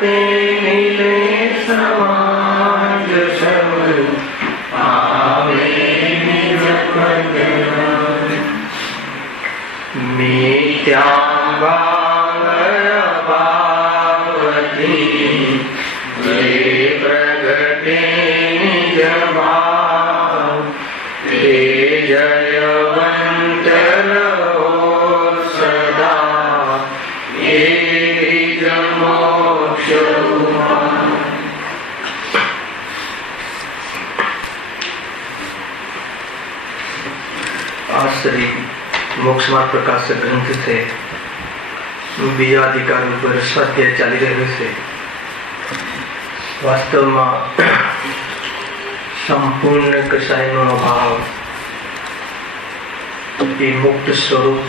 તે મિલે સમાજ સબ આવે નિજ પદ મિથ્યાંબાંગય ભાવતી તે પ્રગટે નિજ ભાવ તે જયવંત રહો સદા એ જ મોક્ષ આ શ્રી મોક્ષમાર્ગ પ્રકાશક ગ્રંથ છે. બીજા અધિકાર ઉપર સ્વાધ્યાય ચાલી રહ્યો છે. વાસ્તવમાં સંપૂર્ણ કસાયનો અભાવ એ મુક્ત સ્વરૂપ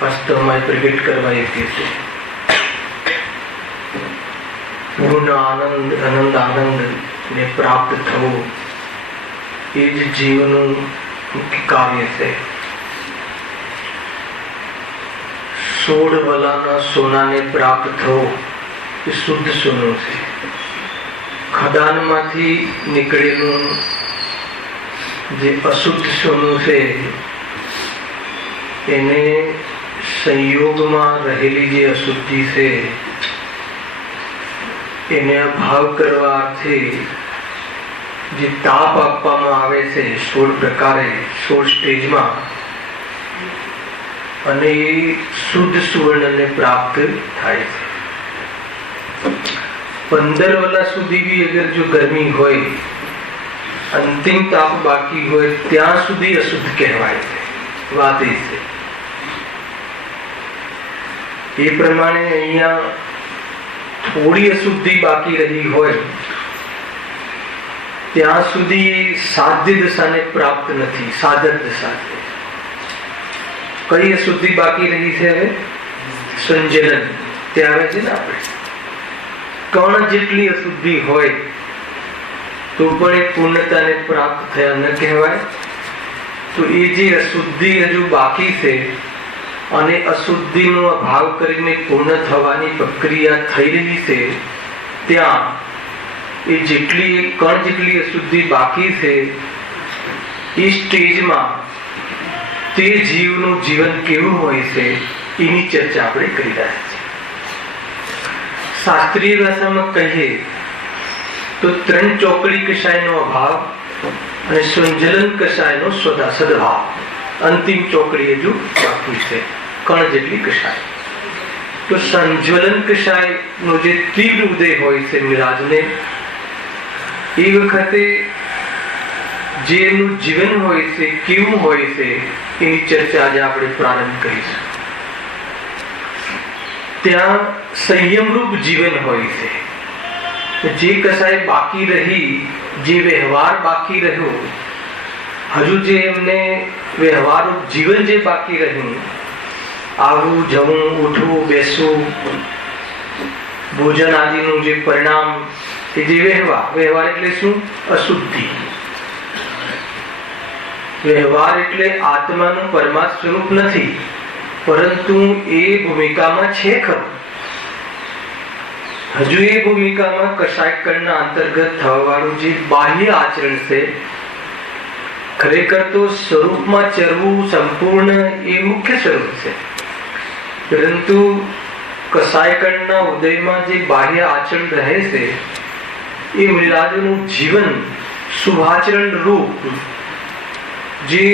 વાસ્તવમાં પ્રગટ કરવા યોગ્ય છે. પૂર્ણ આનંદ ને પ્રાપ્ત થવું એ જ જીવનનું મુખ્ય કાર્ય છે. 16 વલાના સોનાને પ્રાપ્ત થવું એ શુદ્ધ સોનું છે. ખદાનમાંથી નીકળેલું જે અશુદ્ધ સોનું છે એને સંયોગમાં રહેલી જે અશુદ્ધિ છે એને અભાવ કરવાથી જે તાપ આપવામાં આવે છે 16 પ્રકારે 16 સ્ટેજમાં, અને એ શુદ્ધ સુવર્ણને પ્રાપ્ત થાય છે. 15 વલા સુધી બી અગર જો ગરમી હોય, અંતિમ તાપ બાકી હોય ત્યાં સુધી અશુદ્ધ કહેવાય છે. વાત એ છે. એ પ્રમાણે અહીંયા થોડી અશુદ્ધિ બાકી રહી હોય ત્યાં સુધી સાધ્ય દશાને પ્રાપ્ત નથી. સાધક દશા છે. કઈ અશુદ્ધિ બાકી રહી છે? હવે સંજલન તે આવે છે ને. આપણે કણ જેટલી અશુદ્ધિ હોય તો પણ એ પૂર્ણતાને પ્રાપ્ત થયા ન કહેવાય. તો એ જે અશુદ્ધિ હજુ બાકી છે અને અશુદ્ધિનો અભાવ કરીને પૂર્ણ થવાની પ્રક્રિયા થઈ રહી છે, ત્યાં એ જેટલી કણ જેટલી અશુદ્ધિ બાકી છે એ સ્ટેજમાં તે જીવનું જીવન કેવું હોય છે એની ચર્ચા આપણે કરી રહ્યા છીએ. શાસ્ત્રીય ભાષામાં કહીએ તો 3 ચોકડી કષાયનો અભાવ અને સંજલન કષાયનો સદભાવ. અંતિમ ચોકડી હજુ બાકી છે, કણ જેટલી કષાય. તો સંજ્વલન કષાયનો જે તીવ્ર ઉદય હોય છે મિરાજને, એ વખતે જે એમનું જીવન હોય છે કેવું હોય છે એની ચર્ચા આજે આપણે પ્રારંભ કરીશું. ત્યાં સંયમરૂપ જીવન હોય છે. જે કસાય બાકી રહી, જે વ્યવહાર બાકી રહ્યો, હજુ જે એમને વ્યવહાર જીવન જે બાકી રહ્યું, આવવું જવું, ઉઠવું, બેસવું, ભોજન આદિનું જે પરિણામ, એ જે વ્યવહાર એટલે શું? અશુદ્ધિ. વ્યવહાર એટલે આત્માનું પરમાત્મ સ્વરૂપ નથી, પરંતુ એ ભૂમિકામાં છે ખરું. હજુ એ ભૂમિકામાં કશાયકરના અંતર્ગત થવા વાળું જે બાહ્ય આચરણ છે, ખરેખર તો સ્વરૂપમાં ચરવું સંપૂર્ણ એ મુખ્ય સ્વરૂપ છે. પરંતુ કશાયકરના ઉદયમાં જે બાહ્ય આચરણ રહે છે એ મિલાદનું જીવન શુભાચરણ રૂપ જે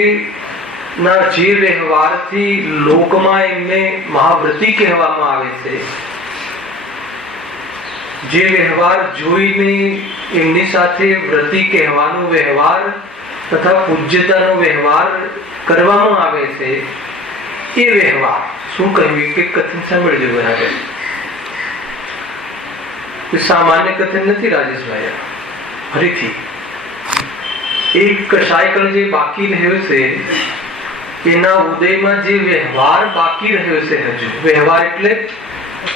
વ્યવહારથી લોકમાં એમને મહાવ્રતિ કહેવામાં આવે છે, જે વ્યવહાર જોઈને એમની સાથે વ્રતિ કહેવાનો વ્યવહાર તથા પૂજ્યતાનો વ્યવહાર કરવામાં આવે છે, એ વ્યવહાર શું કહ્યું? કે કથન સાંભળજો બરાબર. સામાન્ય કથન નથી રાજેશભાઈ. ફરીથી એક કશાયકણ જે બાકી રહ્યો છે એના ઉદયમાં જે વ્યવહાર બાકી રહ્યો છે, હજુ વ્યવહાર એટલે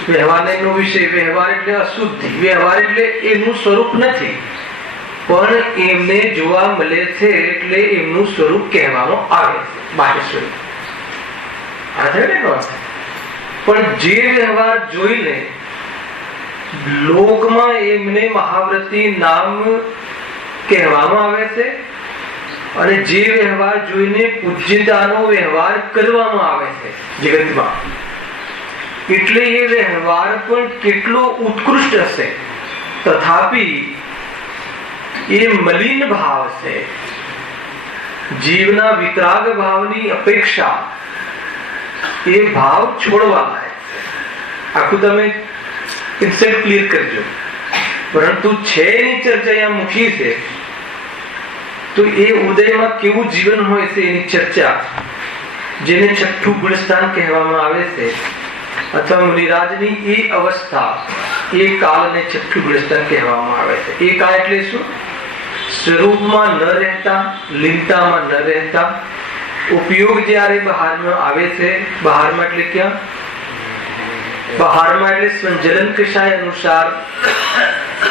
વ્યવહારનો વિષય, વ્યવહાર એટલે અશુદ્ધિ, વ્યવહાર એટલે એમનું સ્વરૂપ નથી, પણ એમને જોવા મળે છે એટલે એમનું સ્વરૂપ કહેવામાં આવે છે, બાહ્ય સ્વરૂપ. પણ જે વ્યવહાર જોઈને લોકમાં એમને મહાવ્રતી નામ કહેવામાં આવે છે અને જે વ્યવહાર જોઈને પૂજ્યતાનો વ્યવહાર કરવામાં આવે છે જગતમાં, એટલે એ વ્યવહાર પણ કેટલો ઉત્કૃષ્ટ હશે, તથાપી એ મલિન ભાવ છે. જીવના વિતરાગ ભાવની અપેક્ષા એ ભાવ છોડવા લાયક છે. આખું તમે ઇન્સેટ ક્લિયર કરજો. પરંતુ છે એની ચર્ચા અહીંયા મૂકી છે, તો એ ઉદયમાં કેવું જીવન હોય છે એની ચર્ચા, જેને છઠ્ઠું ગુણસ્થાન કહેવામાં આવે છે, અથવા મુનિરાજની એ અવસ્થા, એ કાળને છઠ્ઠું ગુણસ્થાન કહેવામાં આવે છે. એ કાળ એટલે શું? સ્વરૂપમાં ન રહેતા, લીનતામાં ન રહેતા, ઉપયોગ જ્યારે બહારમાં આવે છે, બહારમાં એટલે ક્યાં? બહારમાં એટલે સંજલન કષાય અનુસાર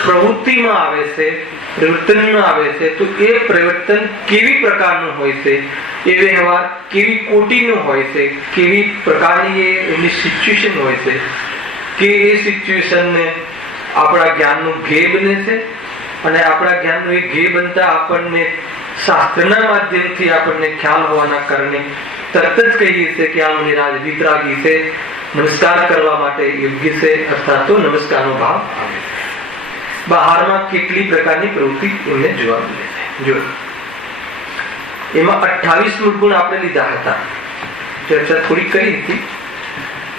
પ્રવૃત્તિમાં આવે છે, પ્રવર્તનમાં આવે છે, તો એ પ્રવર્તન કેવી પ્રકારનું હોય છે, એ વ્યવહાર કેવી કોટીનો હોય છે, કેવી પ્રકારની એમની સિચ્યુએશન હોય છે, કે એ સિચ્યુએશનને આપણા જ્ઞાનનું ધ્યેય બને છે. અને આપણા જ્ઞાનનું એ ધ્યેય બનતા આપણને શાસ્ત્રના માધ્યમથી આપણને ખ્યાલ હોવાના કારણે તરત જ કહીએ છીએ કે આ મુનિરાજ વિતરાગી છે, નમસ્કાર કરવા માટે યોગ્ય છે, અર્થાત તો નમસ્કારનો ભાવ આવે. બહારમાં કેટલી પ્રકારની પ્રવૃત્તિ એમને જોવા મળે છે. જો એમાં 28 મૂળ ગુણ આપણે લીધા હતા, ચર્ચા થોડી કરી હતી.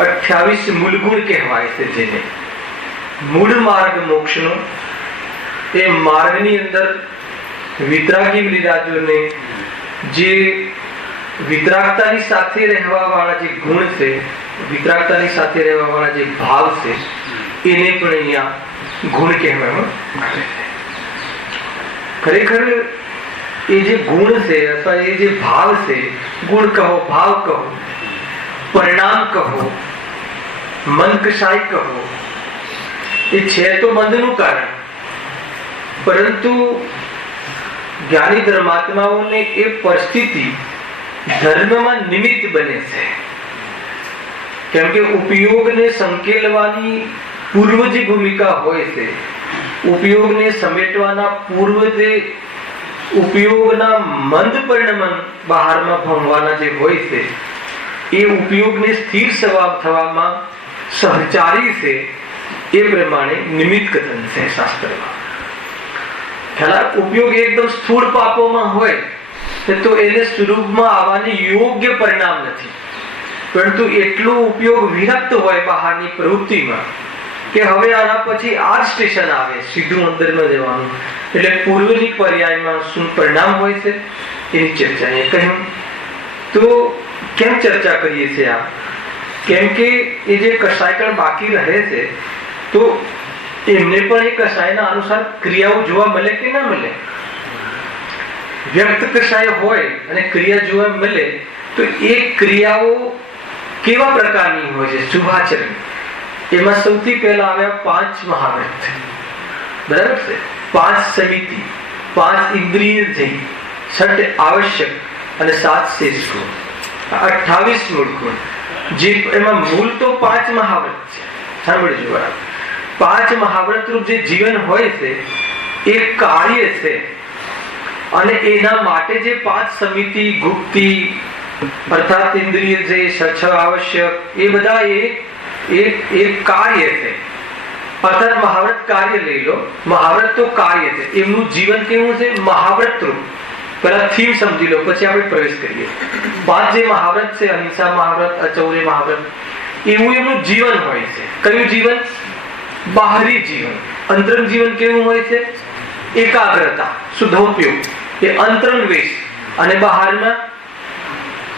28 મૂળ ગુણ કહેવાય છે, જેને મૂળ માર્ગ મોક્ષનો, એ માર્ગની અંદર વિતરાગી મુનિરાજોને જે વિતરાગતાની સાથે રહેવા વાળા જે ગુણ છે, વિતરાગતાની સાથે રહેવા વાળા જે ભાવ છે, એને પણ અહીંયા ગુણ કહેવામાં આવે છે. ખરેખર એ જે ગુણ છે અથવા એ જે ભાવ છે, ગુણ કહો, ભાવ કહો, પરિણામ કહો, મન કસાઈ કહો, એ છે તો બંધનું કારણ, પરંતુ જ્ઞાની ધર્માત્માઓને એ પરિસ્થિતિ ધર્મમાં નિમિત્ત બને છે. કેમ કે ઉપયોગને સંકેલવાની પૂર્વ જે ભૂમિકા હોય છે, ઉપયોગને સમેટવાના પૂર્વ જે ઉપયોગના મંદ પરિણામ બહારમાં ભમવાના જે હોય છે, એ ઉપયોગને સ્થિર થવામાં સહચારી છે. એ પ્રમાણે નિમિત્ત કથન છે શાસ્ત્રમાં. ઉપયોગ એકદમ સ્થૂળ પાપોમાં હોય તો એને સ્વરૂપમાં આવવાની યોગ્ય પરિણામ નથી, પરંતુ એટલો ઉપયોગ વિરક્ત હોય બહારની પ્રવૃત્તિમાં કે હવે આના પછી આ સ્ટેશન આવે, સીધું અંદરમાં જવાનું, એટલે પૂર્વની પર્યાયમાં શું પરિણામ હોય છે એની ચર્ચા અહીંયા કહ્યું. તો કેમ ચર્ચા કરીએ છીએ આ? કેમ કે એ જે કસાયકણ બાકી રહે છે, તો એમને પણ એ કસાયના અનુસાર ક્રિયાઓ જોવા મળે કે ના મળે? વ્યક્ત કસાય હોય અને ક્રિયા જોવા મળે, તો એ ક્રિયાઓ કેવા પ્રકારની હોય છે? શુભાચરણ. એમાં સૌથી પહેલા આવ્યા 5 મહાવ્રત, બરાબર છે? 5 સમિતિ, 5 ઇન્દ્રિય જય, 6 આવશ્યક અને 7 શેષ ગુણ, 28 મૂળ ગુણ. જે એમાં મૂળ તો 5 મહાવ્રત છે. સાંભળજો બરાબર. 5 મહાવ્રત રૂપ જે જીવન હોય છે એ કાર્ય છે, અને એના માટે જે 5 સમિતિ, ગુપ્તિ, અર્થાત ઇન્દ્રિય જે 6 આવશ્યક, એ બધા એ કાર્ય છે. અર્થાત મહાવ્રત કાર્ય લઈ લો. મહાવ્રત તો કાર્ય છે, એમનું જીવન કેવું છે? મહાવ્રત રૂપ. પેલા થીમ સમજી લો, પછી આપણે પ્રવેશ કરીએ. 5 જે મહાવ્રત છે, અહિંસા મહાવ્રત, અચૌર્ય મહાવ્રત, એવું એમનું જીવન હોય છે. કયું જીવન? બાહરી જીવન. અંતરંગ જીવન કેવું હોય છે? એકાગ્રતા, શુદ્ધોપયોગ, એ અંતરંગ વેશ. અને બહારના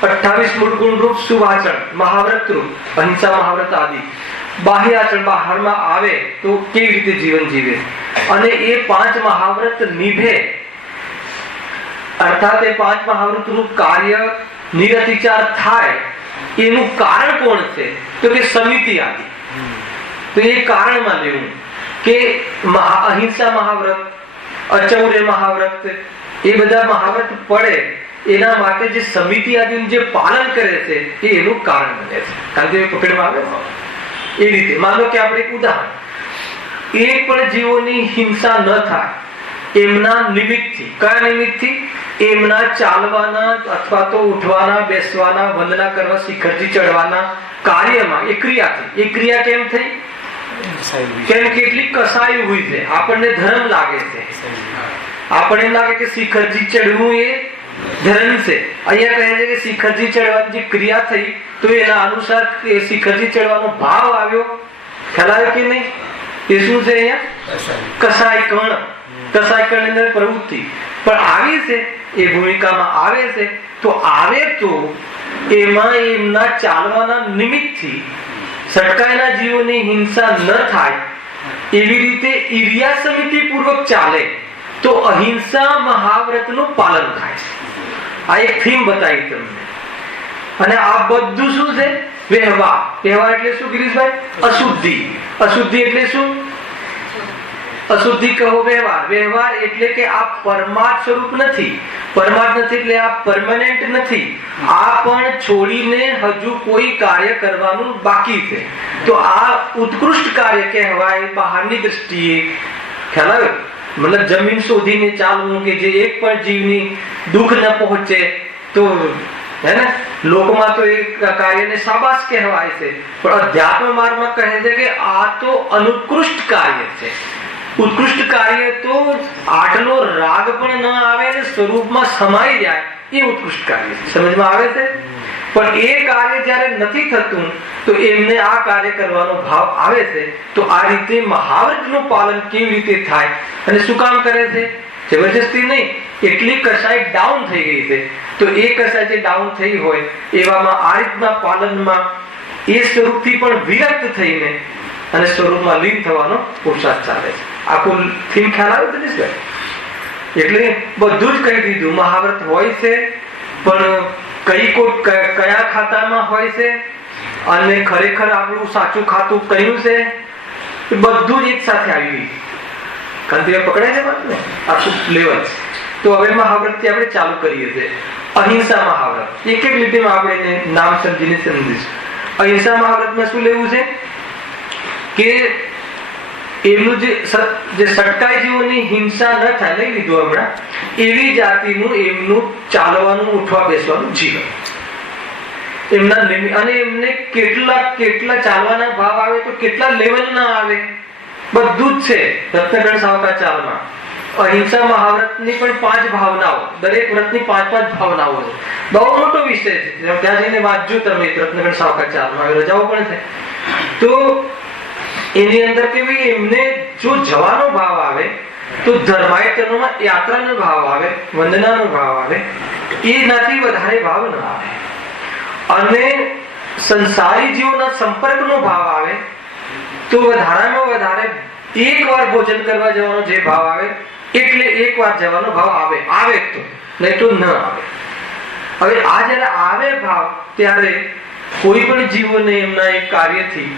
28 મૂળ ગુણ રૂપ શુભાચરણ, મહાવ્રત રૂપ, અહિંસા મહાવ્રત આદિ. બાહ્ય આચરણ બહારમાં આવે તો કેવી રીતે જીવન જીવે, અને એ 5 મહાવ્રત નિભે, અર્થાત એ 5 મહાવ્રત નું કાર્ય નિરતિચાર થાય, એનું કારણ કોણ છે? તો કે સમિતિ આદિ. તો એ કારણમાં લેવું કે અહિંસા મહાવ્રત, અચૌર્ય મહાવ્રત, એ બધા મહાવ્રત પડે એના માટે જે સમિતિ આદિનું જે પાલન કરે છે એ એનું કારણ બને છે. કારણ કે પકડમાં આવે એ રીતે. માનો કે આપણે એક ઉદાહરણ, એક પણ જીવોની હિંસા ન થાય એમના નિમિત્તથી. કયા નિમિત્તથી? એમના ચાલવાના અથવા તો ઉઠવાના, બેસવાના, વંદના કરવા, શિખરજી ચડવાના કાર્યમાં એ ક્રિયાથી. એ ક્રિયા કેમ થઈ? કેમ કેટલી કસાઈ હોય છે, આપણને ધર્મ લાગે છે, આપણને લાગે કે શિખરજી ચડવું એ ધર્મ છે. અહીંયા કહે છે કે શિખરજી ચડવાની જે ક્રિયા થઈ તો એના અનુસાર એ શિખરજી ચડવાનો ભાવ આવ્યો. ખ્યાલ આવ્યો કે નહીં? એ શું છે? અહીંયા કસાઈ કણ. કસાઈ કણ અંદર પ્રવૃત્તિ પણ આવી છે, એ ભૂમિકામાં આવે છે. તો આવે તો એમાં એમના ચાલવાના નિમિત્તથી સટકાયેલા જીવોની હિંસા ન થાય એવી રીતે ઇરિયા સમિતિ પૂર્વક ચાલે તો અહિંસા મહાવ્રતનું પાલન થાય. આ એક થીમ બતાવી તમને. અને આ બધું શું છે? વ્યવહાર. વ્યવહાર એટલે શું ગિરીશભાઈ? અશુદ્ધિ. અશુદ્ધિ એટલે શું? અશુદ્ધિ કહો વ્યવહાર. વ્યવહાર એટલે કે આ પરમાર્થ સ્વરૂપ નથી. પરમાર્થ નથી એટલે આ પરમાનન્ટ નથી. આ પણ છોડીને હજુ કોઈ કાર્ય કરવાનું બાકી છે. તો આ ઉત્કૃષ્ટ કાર્ય કહેવાય બહારની દ્રષ્ટિએ. ખ્યાલ આવ્યો? મતલબ જમીન શોધીને ચાલવું કે જે એક પણ જીવની દુઃખ ન પહોંચે તો હે ને, લોકમાં તો એ કાર્યને શાબાશ કહેવાય છે. પણ અધ્યાત્મ માર્ગમાં કહે છે કે આ તો અનુત્કૃષ્ટ કાર્ય છે. ઉત્કૃષ્ટ કાર્ય તો આટલો રાગ પણ ન આવે ને સ્વરૂપમાં સમાઈ જાય એ ઉત્કૃષ્ટ કાર્ય છે. સમજમાં આવે છે? પણ એ કાર્ય જ્યારે નથી થતું તો એમને આ કાર્ય કરવાનો ભાવ આવે છે. તો આ રીતે મહાવ્રતનું પાલન કેવી રીતે થાય? અને શું કામ કરે છે? જબરજસ્તી નહીં, એટલી કસાઈ ડાઉન થઈ ગઈ છે. તો એ કસાઈ જે ડાઉન થઈ હોય એવામાં આ રીતના પાલનમાં એ સ્વરૂપથી પણ વિરક્ત થઈને અને સ્વરૂપમાં લીન થવાનો પુરુષાર્થ ચાલે છે. આખું થીમ ખ્યાલ આવ્યો દિનેશભાઈ? એટલે બધું જ કહી દીધું. મહાવ્રત હોય છે પણ કયા ખાતામાં હોય છે અને ખરેખર આપણું સાચું ખાતું કયું છે એ બધું જ એક સાથે આવી ગયું. કાંતિભાઈ પકડાય છે વાત ને? આખું લેવલ. તો હવે મહાવ્રતથી આપણે ચાલુ કરીએ છીએ. અહિંસા મહાવ્રત. એક એક લીટીમાં આપણે એને નામ સમજીને સમજીશું. અહિંસા મહાવ્રતમાં શું લેવું છે કે એમનું જે સટકાઈ જીવોની હિંસા ન થાય, લઈ લીધું હમણાં, એવી જાતિનું એમનું ચાલવાનું, ઉઠવા બેસવાનું જીવન. એમના અને એમને કેટલા ચાલવાના ભાવ આવે તો કેટલા લેવલ ના આવે બધું જ છે રત્નગણ સાવકા ચાલમાં. અહિંસા મહાવ્રતની પણ 5 ભાવનાઓ, દરેક વ્રતની 5 ભાવનાઓ છે. બહુ મોટો વિષય છે. ત્યાં જઈને વાંચજો તમે રત્નગણ સાવકા ચાલમાં. રજાઓ પણ છે. તો એની અંદર કેવી એમને જો જવાનો ભાવ આવે તો ધર્માયતનોમાં યાત્રાનો ભાવ આવે, વંદનાનો ભાવ આવે, એનાથી વધારે ભાવ ન આવે. અને સંસારી જીવોના સંપર્કનો ભાવ આવે તો વધારામાં વધારે એક વાર ભોજન કરવા જવાનો જે ભાવ આવે એટલે એક વાર જવાનો ભાવ આવે તો, નહીં તો ન આવે. હવે આ જયારે આવે ભાવ ત્યારે કોઈ પણ જીવોને એમના એક કાર્યથી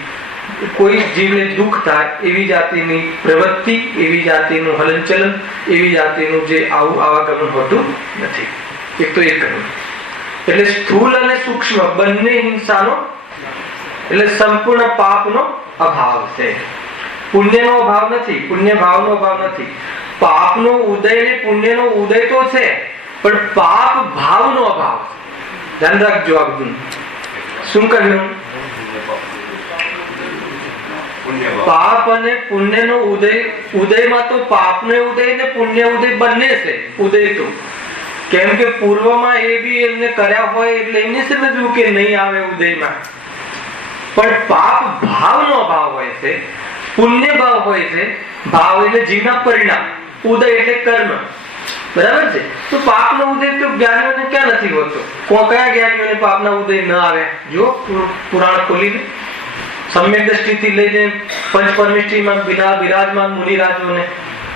કોઈ જીવને દુઃખ થાય એવી જાતિની પ્રવૃત્તિ, એવી જાતિનું હલનચલન, એવી જાતિનું જે આવાગમન હોતું નથી. એક તો એક કહ્યું. એટલે સ્થૂલ અને સૂક્ષ્મ બંને હિંસાનો એટલે સંપૂર્ણ પાપનો અભાવ છે. પુણ્યનો અભાવ નથી, પુણ્ય ભાવનો અભાવ નથી. પાપનો ઉદય ને પુણ્યનો ઉદય તો છે પણ પાપ ભાવનો અભાવ છે. ધ્યાન રાખજો. આ બધું શું કહ્યું? પાપ અને પુણ્યનો ઉદયમાં તો પાપનો ઉદય ને પુણ્ય ઉદય બંને છે. ઉદય તો કેમ કે પૂર્વમાં એ બી એમને કર્યા હોય એટલે એમને સમજવું કે નહીં આવે ઉદયમાં. પણ પાપ ભાવનો અભાવ હોય છે, પુણ્ય ભાવ હોય છે. ભાવ એટલે જીવના પરિણામ, ઉદય એટલે કર્મ. બરાબર છે? તો પાપનો ઉદય તો જ્ઞાનીઓને ક્યાં નથી હોતો? કયા જ્ઞાનીઓને પાપના ઉદય ન આવે? જો પુરાણ ખોલીને સમ્યક દ્રષ્ટિથી લઈને પંચ પરમેષ્ઠીમાં બિરાજમાન મુનિરાજોને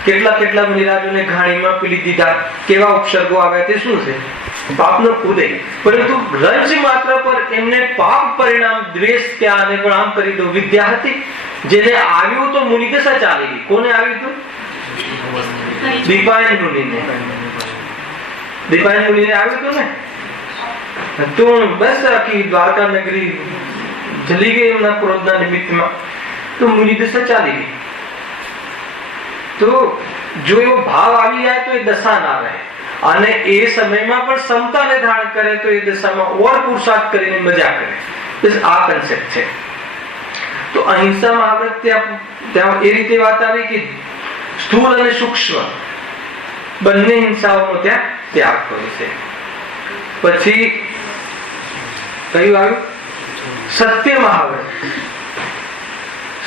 કેટલા મુનિરાજોને ઘાણીમાં પીલી દીધા, કેવા ઉપસર્ગો આવ્યા, તે શું છે? પાપનો ઉદય. પરંતુ રંજ માત્ર પર એમને પાપ પરિણામ દ્વેષ ક્યાં અને પણ આમ કરી દો વિદ્યા હતી જેને આવ્યું તો મુનિદશા ચાલી ગઈ. કોને આવ્યું હતું? દીપાયન મુનિને. દીપાયન મુનિને આવ્યું હતું ને, તો બસ આખી દ્વારકા નગરી જલી ગઈ એમના ક્રોધના નિમિત્તમાં. તો મુનિદશા ચાલી ગઈ. તો જો એવો ભાવ આવી જાય તો એ દશા ના રહે, અને એ સમયમાં પણ સમતાને ધારણ કરે તો એ દશામાં ઓર પુરુષાર્થ કરીને મજા કરે. બસ આ કન્સેપ્ટ છે. તો અહિંસા મહાવ્રત ત્યાં એ રીતે વાત આવી કે સ્થૂળ અને સૂક્ષ્મ બંને હિંસાઓનો ત્યાં ત્યાગ હોય છે. પછી કયું આવ્યું? સત્ય મહાવ્રત.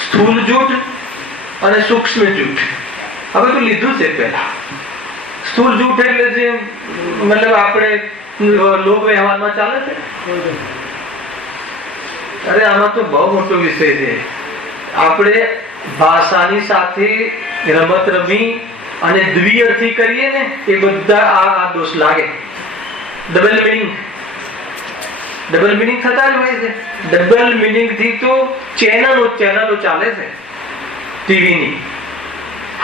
સ્થૂળ જૂઠ અને સૂક્ષ્મ જૂઠ આ બધું લીધું છે પહેલા. સ્થૂળ જૂઠ એટલે જે મતલબ આપણે લોક વ્યવહારમાં ચાલે છે. અરે આમાં તો બહુ મોટો વિષય છે. આપણે ભાષાની સાથે રમત રમી અને દ્વિઅર્થી કરીએ ને એ બધા આ દોષ લાગે. ડબલ મિનિંગ થતા જ હોય છે. ડબલ મિનિંગ થી તો ચેનલો ચાલે છે ટીવીની.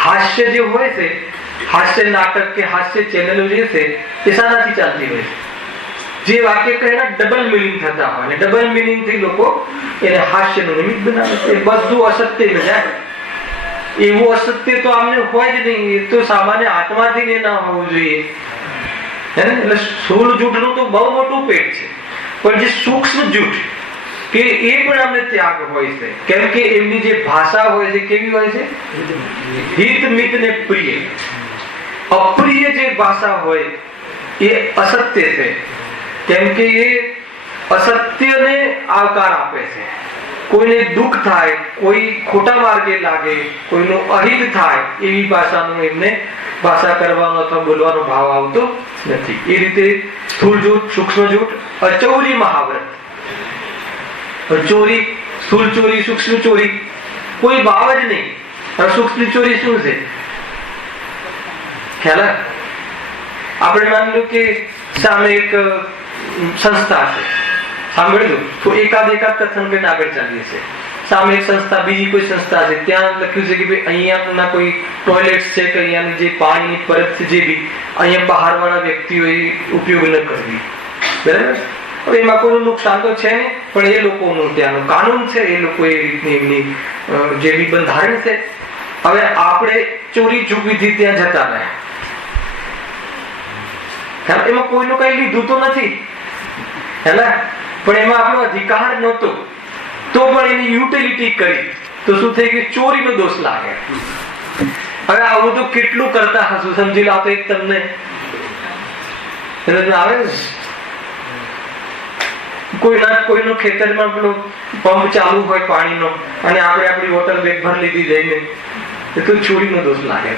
હાસ્ય જે હોય છે, હાસ્ય નાટક કે હાસ્ય ચેનલો જે છે એ શાનાથી ચાલતી હોય છે? જે વાક્ય કહેના ડબલ મિનિંગ થતા હોય, ડબલ મિનિંગ થી લોકો એને હાસ્યનું નિમિત્ત બનાવે છે. એ બધું અસત્ય જાય. એવું અસત્ય તો આમને હોય જ નહીં. એ તો સામાન્ય આત્માથી ના હોવું જોઈએ. એટલે સ્થૂળ જૂઠનું તો બહુ મોટું પેટ છે. પણ જે સૂક્ષ્મ જૂઠ કે એ પણ અમને ત્યાગ હોય છે. કેમ કે એમની જે ભાષા હોય છે કેવી હોય છે? હિત મિત ને પ્રિય. અપ્રિય જે ભાષા હોય એ અસત્ય છે. કેમ કે એ અસત્યને આવકાર આપે છે. કોઈને દુઃખ થાય, કોઈ ખોટા માર્ગે લાગે, કોઈનું અહિત થાય એવી ભાષાનું એમને ભાષા કરવાનો અથવા બોલવાનો ભાવ આવતો નથી. એ રીતે સ્થૂળ જૂઠ, સૂક્ષ્મ જૂઠ, અચૌરી મહાવ્રત. ચોરી, સ્થૂળ ચોરી, સૂક્ષ્મ ચોરી કોઈ ભાવ જ નહીં. સૂક્ષ્મ ચોરી શું છે ખ્યાલ? આપણે માની લો કે સામે એક સંસ્થા છે, સાંભળ્યું તો એકાદ કથન કરીને આગળ ચાલીએ છીએ. સામે એક સંસ્થા, બીજી કોઈ સંસ્થા છે, ત્યાં લખ્યું છે કે ભાઈ અહીંયાના કોઈ ટોયલેટ છે કે અહીંયાની જે પાણીની પરત છે જે બી અહીંયા બહાર વાળા વ્યક્તિઓએ ઉપયોગ ન કરવી. બરાબર? હવે એમાં કોઈનું નુકસાન તો છે નહીં, પણ એ લોકોનું ત્યાંનું કાનૂન છે, એ લોકો એ રીતની એમની જે બી બંધારણ છે. હવે આપણે ચોરી ચૂકવીથી ત્યાં જતા રહ્યા, એમાં કોઈનું કઈ લીધું તો નથી હેલા, પણ એમાં આપણો અધિકાર નહોતો તો પણ એની યુટિલિટી કરી તો શું થઈ ગયું? ચોરીનો દોષ લાગે. હવે આવું તો કેટલું કરતા હશું સમજી લો. તો એક તમને આવે કોઈનો ખેતરમાં પેલો પંપ ચાલુ હોય પાણીનો અને આપણે આપણી વોટર બેગ ભરી લીધી જઈને, એ તો ચોરીનો દોષ લાગે.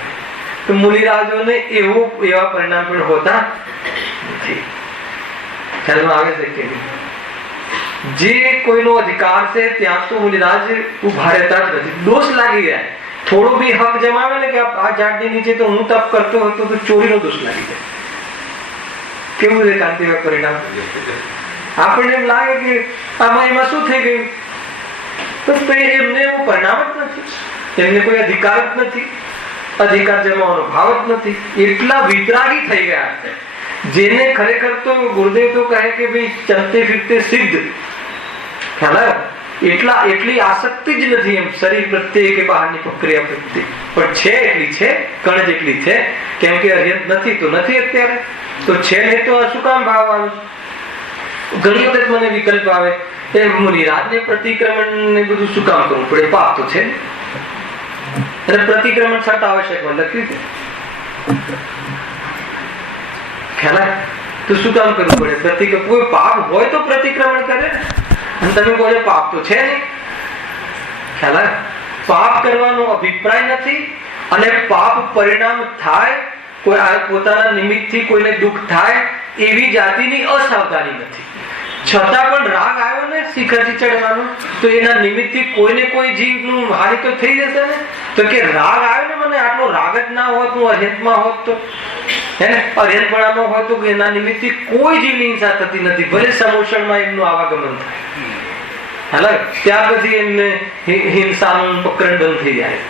તો મુનિરાજોને એવા પરિણામ પણ હોતા નથી. ખ્યાલમાં આવે છે કે જે કોઈનો અધિકાર છે ત્યાં તો મુનિરાજ ઉભા રહેતા જ નથી. દોષ લાગી જાય. થોડો બી હક જમાવે ને કે આ ઝાડની નીચે તો હું તપ કરતો હતો તો ચોરીનો દોષ લાગી જાય. કેવું છે કાંતિભાઈ પરિણામ? આપણને એમ લાગે કે આમાં એમાં શું થઈ ગયું? તો એમને એવું પરિણામ જ નથી. એમને કોઈ અધિકાર જ નથી. અધિકાર જમાવવાનો ભાવ જ નથી. એટલા વિતરાગી થઈ ગયા છે જેને ખરેખર તો ગુરુદેવ તો કહે કે ભાઈ ચલતે ફિરતે સિદ્ધ. ખ્યાલ? એટલી આસક્તિ જ નથી એમ શરીર પ્રત્યે કે બહારની પ્રક્રિયા પ્રત્યે. પણ છે એટલી છે, કણ જેટલી છે. કેમ કે અર્યંત નથી તો નથી અત્યારે, તો છે નહીં તો શું કામ ભાવ આવે? ઘણી વખત મને વિકલ્પ આવે એ મુનિરાજને પ્રતિક્રમણ ને બધું શું કામ કરવું પડે? પાપ તો છે અને પ્રતિક્રમણ છઠ આવશ્યક લખ્યું છે. ખ્યાલ? તો શું કામ કરવું પડે? કોઈ પાપ હોય તો પ્રતિક્રમણ કરે ને. અને તમે કહો છો પાપ તો છે નહીં. ખ્યાલ? પાપ કરવાનો અભિપ્રાય નથી. અને પાપ પરિણામ થાય, કોઈ પોતાના નિમિત્તથી કોઈને દુઃખ થાય એવી જાતિની અસાવધાની નથી. છતાં પણ રાગ આવ્યો ને શિખરથી ચડવાનો, તો એના નિમિત્તથી કોઈને કોઈ જીવનું હાનિ તો થઈ જશે ને. તો કે રાગ આવ્યો ને, મને આટલો રાગ જ ના હોત, હું અર્યંતમાં હોત તો અર્યંતપણામાં હોત તો એના નિમિત્તથી કોઈ જીવની હિંસા થતી નથી. ભલે સમોષણમાં એમનું આવાગમન થાય, ત્યાર પછી એમને હિંસાનું પ્રકરણ બંધ થઈ જાય.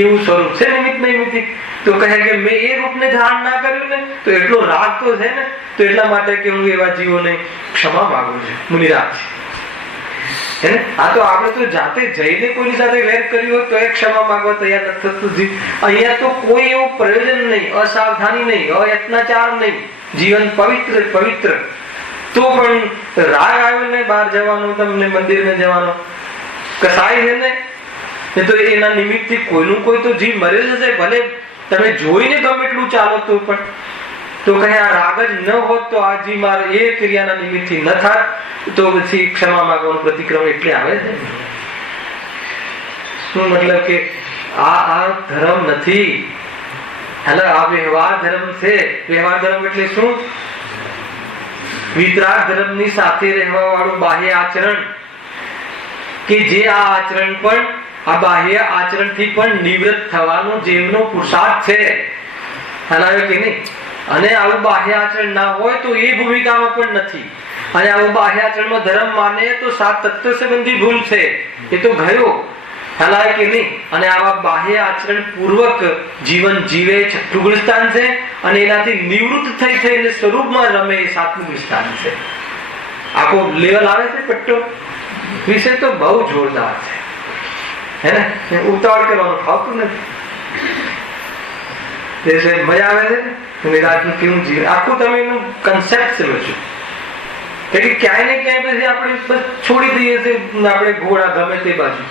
એવું સ્વરૂપ છે નિમિત્ત નૈમિત્તિક. તો કહે કે મેં એ રૂપને ધારણ ના કર્યું ને તો એટલો રાગ તો છે ને, તો એટલા માટે કે હું એવા જીવોને ક્ષમા માંગુ છું. મુનિરાજ હે ને? આ તો આપણે તો જાતે જઈને કોઈની સાથે વેર કર્યું હોય તો એ ક્ષમા માંગવા તૈયાર નથી થતું. અહીંયા તો કોઈ એવું પ્રયોજન નહીં, અસાવધાની નહીં, અત્યાચાર નહીં, જીવન પવિત્ર પવિત્ર. તો પણ રાગ આવ્યો ને બહાર જવાનું, તમને મંદિરને જવાનો કસાય છે ને, એ તો એના નિમિત્તથી કોઈનું કોઈ તો જીવ મરે જશે. ભલે તમે જોઈને ગમે એટલું ચાલો તો પણ તો કહે આ રાગ જ ન હોત તો આ જીવ મારે એ ક્રિયાના નિમિત્તથી ન થાય, તો પછી ક્ષમા માંગવાનું પ્રતિક્રમ એટલે આવે છે. શું મતલબ કે આ ધર્મ નથી, એટલે આ વ્યવહાર ધર્મ છે. વ્યવહાર ધર્મ એટલે શું? વિતરાગ ધર્મની સાથે રહેવા વાળું બાહ્ય આચરણ, કે જે આ આચરણ પણ આ બાહ્ય આચરણથી પણ નિવૃત્ત થવાનો જેમનો પુરુષાર્થ છે. હલાવે કે નહીં? અને આવું બાહ્ય આચરણ ના હોય તો એ ભૂમિકામાં પણ નથી. અને આવું બાહ્ય આચરણમાં ધર્મ માને તો 7 તત્વ સંબંધી ભૂલ છે, એ તો ગયો. હલાવે કે નહીં? અને આવા બાહ્ય આચરણ પૂર્વક જીવન જીવે 6ઠું ગુણ સ્થાન છે, અને એનાથી નિવૃત્ત થઈને સ્વરૂપમાં રમે એ 7મું ગુણ સ્થાન છે. આખો લેવલ આવે છે. પટ્ટો વિશે તો બહુ જોરદાર છે, હે ને? ઉતાવળ કરવાનું ફાવતું નથી. મજા આવે છે નિરાજનું કેવું જીવન, આખું તમે એનું કન્સેપ્ટ સમજો. કે ક્યાંય ને ક્યાંય પછી આપણે બસ છોડી દઈએ છીએ આપણે ઘોડા ગમે તે બાજુ.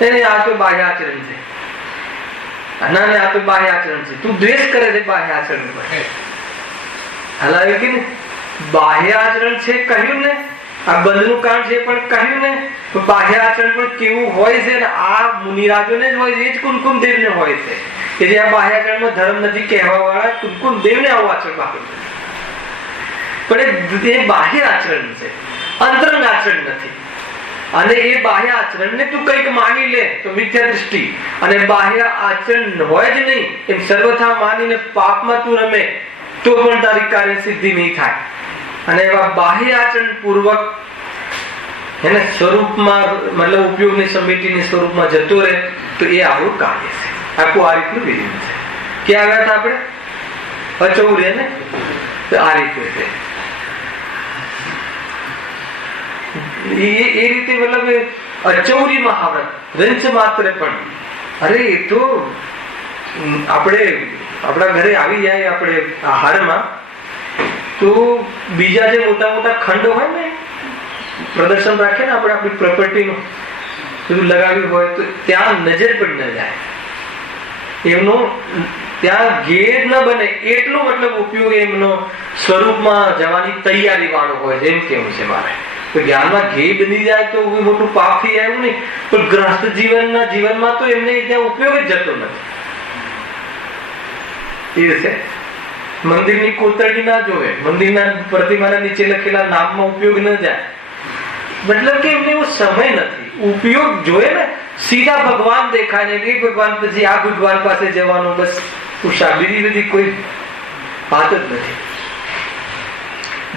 આ તો બાહ્ય આચરણ છે, ના આ તો બાહ્ય આચરણ છે. તું દ્વેષ કરે છે બાહ્ય આચરણ પર. હલાવે કે ને બાહ્ય આચરણ છે કહ્યું ને, આ બંધનું કારણ છે પણ કહ્યું ને, તો બાહ્ય આચરણ પણ કેવું હોય છે ને? આ મુનિરાજોને જ હોય છે, એ જ કુમકુમ દેવને હોય છે. કે જે આ બાહ્ય આચરણમાં ધર્મ નથી કહેવા વાળા કુમકુમ દેવને આવું આચરણ વાપરે. પણ એ બાહ્ય આચરણ છે, અંતરંગ આચરણ નથી. અને એ બાહ્ય આચરણને તું કંઈક માની લે તો મિથ્યા દૃષ્ટિ, અને બાહ્ય આચરણ હોય જ નહીં એમ સર્વથા માનીને પાપમાં તું રમે તો પણ તારી કાર્ય સિદ્ધિ નહીં થાય. અને એવા બાહ્ય આચરણ પૂર્વક એને સ્વરૂપમાં મતલબ ઉપયોગની સમિતિની સ્વરૂપમાં જતો રહે તો એ આપણું કાર્ય છે. આખું આ રીતનું વિધાન છે. ક્યાં આવ્યા હતા આપણે? અચૌર્ય ને, તો આ રીતે છે. એ રીતે મતલબ અચૌરી મહાવ્રત રંચ માત્ર પણ, અરે એ તો આપણે આપણા ઘરે આવી જાય આપણે આહારમાં, તો બીજા જે મોટા મોટા ખંડ હોય ને પ્રદર્શન રાખે ને આપણે આપણી પ્રોપર્ટીનું બધું લગાવ્યું હોય તો ત્યાં નજર પણ ન જાય, એમનો ત્યાં ગેર ન બને એટલો મતલબ ઉપયોગ એમનો સ્વરૂપમાં જવાની તૈયારી વાળો હોય. જેમ કેવું છે મારે તો જ્ઞાનમાં ઘે બની જાય તો મોટું પાપ થઈ જાય એવું નહીં, પણ ગ્રસ્ત જીવનમાં તો એમને ત્યાં ઉપયોગ જ જતો નથી. એ છે મંદિરની કોતરણી ના જોવે, મંદિરના પ્રતિમાના નીચે લખેલા નામમાં ઉપયોગ ન જાય, મતલબ કે એમને એવો સમય નથી. ઉપયોગ જોયે ને, સીધા ભગવાન દેખાય ને એ ભગવાન પછી આ ભગવાન પાસે જવાનું, બસ ઉષા, બીજી બધી કોઈ વાત જ નથી.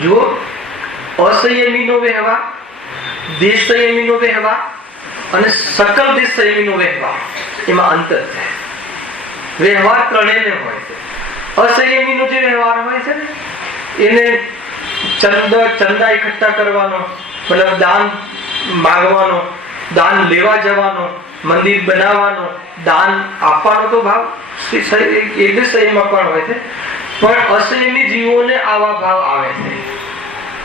જુઓ, અસંયમીનો વ્યવહાર, દેશ સંયમીનો વ્યવહાર અને સકલ દેશ સંયમીનો વ્યવહાર, એમાં અંતર છે. વ્યવહાર ત્રણેયને હોય છે. અસંયમીનો જે વ્યવહાર હોય છે ને, એને ચંદા એકઠા કરવાનો, મતલબ દાન માગવાનો, દાન લેવા જવાનો, મંદિર બનાવવાનો, દાન આપવાનો તો ભાવ એ જ સંયમમાં પણ હોય છે. પણ અસંયમી જીવોને આવા ભાવ આવે છે.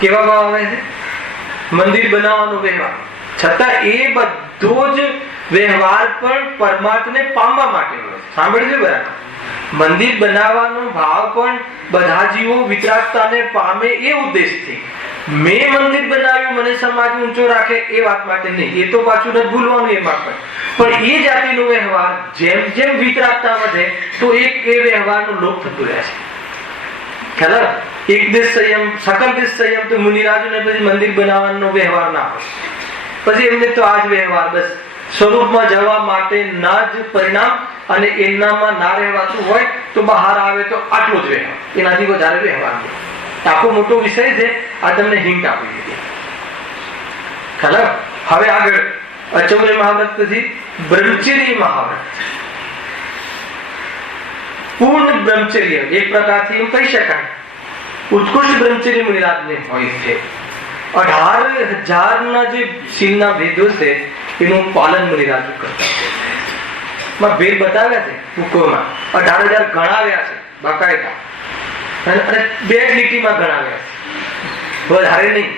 કેવા ભાવ આવે છે? મંદિર બનાવવાનો વ્યવહાર, છતાં એ બધો જ વ્યવહાર પણ પરમાત્માને પામવા માટે હોય છે. સાંભળજો બરાબર. મંદિર બનાવવાનો ભાવ પણ બધા જીવો વિતરાગતાને પામે એ ઉદ્દેશથી. મેં મંદિર બનાવ્યું મને સમાજ ઊંચો રાખે એ વાત માટે નહીં, એ તો પાછું નથી ભૂલવાનું એમાં પણ એ જાતિનો વ્યવહાર જેમ જેમ વિતરાગતા વધે તો એ વ્યવહારનો લોપ થતો રહે છે. ખ્યાલ? એક દેશ સંયમ, સકલ દેશ સંયમ તો મુનિરાજોને પછી મંદિર બનાવવાનો વ્યવહાર ના હોય, પછી એમને તો આ જ વ્યવહાર, બસ સ્વરૂપમાં જવા માટે ના જ પરિણામ, અને એનામાં ના રહેવાતું હોય તો બહાર આવે તો આટલો જ વ્યવહાર, એનાથી વધારે વ્યવહાર નહીં. આખો મોટો વિષય છે, આ તમને હિન્ટ આપી દીધી. ખ્યાલ? હવે આગળ અચૌર્ય મહાવ્રત પછી બ્રહ્મચર્ય મહાવ્રત. પૂર્ણ બ્રહ્મચર્ય એક પ્રકારથી એમ કહી શકાય ઉત્કૃષ્ટ બ્રહ્મચર્ય મુનિરાજને હોય છે. 18,000 જે શીલના ભેદો છે એનું પાલન મુનિરાજો કરતા ભેદ બતાવ્યા છે બુકોમાં. 18,000 ગણાવ્યા છે બાકાયદા, અને 2 લીટીમાં ગણાવ્યા છે, વધારે નહીં.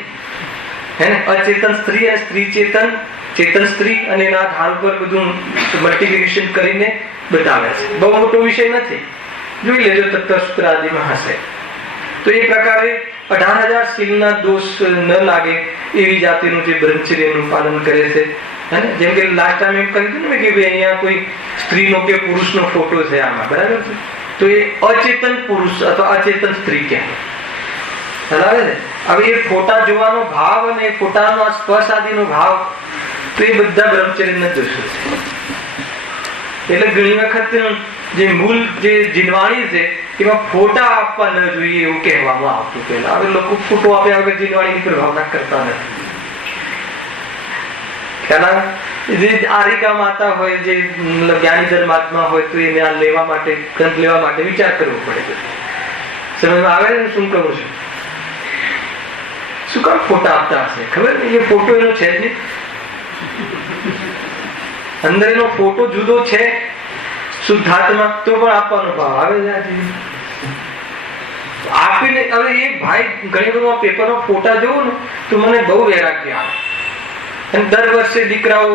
હે ને, અચેતન સ્ત્રી અને સ્ત્રી ચેતન, ચેતન સ્ત્રી અને એના આધાર પર બધું મલ્ટિપ્લિકેશન કરીને બતાવ્યા છે. બહુ મોટો વિષય નથી, જોઈ લેજો, તત્વસૂત્ર આદિમાં હશે. તો એ પ્રકારે 18,000 શીલના દોષ ન લાગે એવી જાતિનું જે બ્રહ્મચર્યનું પાલન કરે છે. જેમ કે લાસ્ટ ટાઈમ એમ કહ્યું ને કે ભાઈ અહીંયા કોઈ સ્ત્રીનો કે પુરુષનો ફોટો છે આમાં, બરાબર છે, તો એ અચેતન પુરુષ અથવા અચેતન સ્ત્રી કહેવાય. બરાબર ને. હવે એ ફોટા જોવાનો ભાવ અને ફોટાનો સ્પર્શ આદિનો ભાવ, તો એ બધા બ્રહ્મચર્યના દોષો છે. એટલે ઘણી વખત જે મૂળ જે જીનવાણી છે એમાં ફોટા આપવા ન જોઈએ એવું કહેવામાં આવતું પહેલા. હવે લોકો ફોટો આપ્યા વગર જીનવાણીની પ્રભાવના કરતા નથી. જે આરિકા માતા હોય, જે જ્ઞાનીધર મહાત્મા હોય, તો એને આ લેવા માટે, ગ્રંથ લેવા માટે વિચાર કરવો પડે. સમજમાં આવે ને શું કહું છું? શું કામ ફોટા આપતા હશે? ખબર નહીં, એ ફોટો એનો છે જ નહીં. અંદર એનો ફોટો જુદો છે શુદ્ધાત્મા, તો પણ આપવાનો ભાવ આવે છે આપીને. હવે એ ભાઈ ઘણી બધું પેપરમાં ફોટા જોવું ને તો મને બહુ વૈરાગ્ય આવે. અને દર વર્ષે દીકરાઓ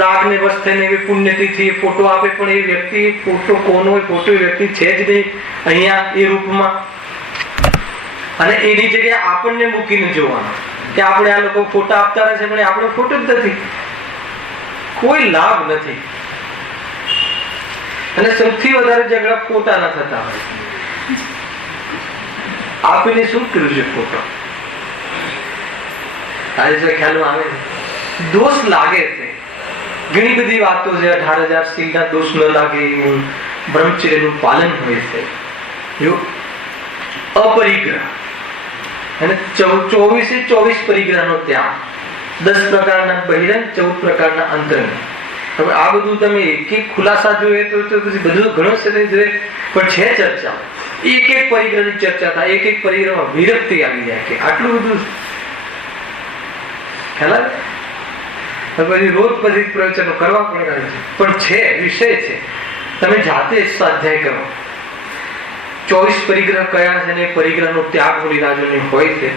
રાગ ને વસ્ત થઈને એવી પુણ્યતિથિ ફોટો આપે, પણ એ વ્યક્તિ ફોટો કોનો હોય, ફોટો એ વ્યક્તિ છે જ નહીં અહીંયા એ રૂપમાં. અને એની જગ્યાએ આપણને મૂકીને જોવાનો કે આપણે આ લોકો ફોટા આપતા રહે છે પણ આપણો ફોટો જ નથી. કોઈ લાભ નથી. અને સૌથી વધારે ઝઘડા ફોટાના થતા હોય. આપીને શું કર્યું છે ફોટો? આજે ખ્યાલ આવે છે, દોષ લાગે છે. ઘણી બધી વાતો છે. 18,000 શીલના દોષ ન લાગે એવું બ્રહ્મચર્યનું પાલન હોય છે. જો અપરિગ્રહ અને 24 પરિગ્રહનો ત્યાગ, 10 પ્રકારના બહિરંગ, 14 પ્રકારના અંતરંગ. હવે આ બધું તમે એક એક ખુલાસા જોઈએ તો પછી બધું ઘણો સમય જોઈએ, પણ છે ચર્ચા. એક પરિગ્રહની ચર્ચા થાય, એક પરિગ્રહમાં વિરક્તિ આવી જાય કે આટલું બધું ખ્યાલ આવે. પછી રોજ પછી પ્રવચનો કરવા પડે છે, પણ છે વિષય છે. તમે જાતે સ્વાધ્યાય કરો. 24 પરિગ્રહ કયા છે ને પરિગ્રહનો ત્યાગ મુનિરાજોને હોય છે.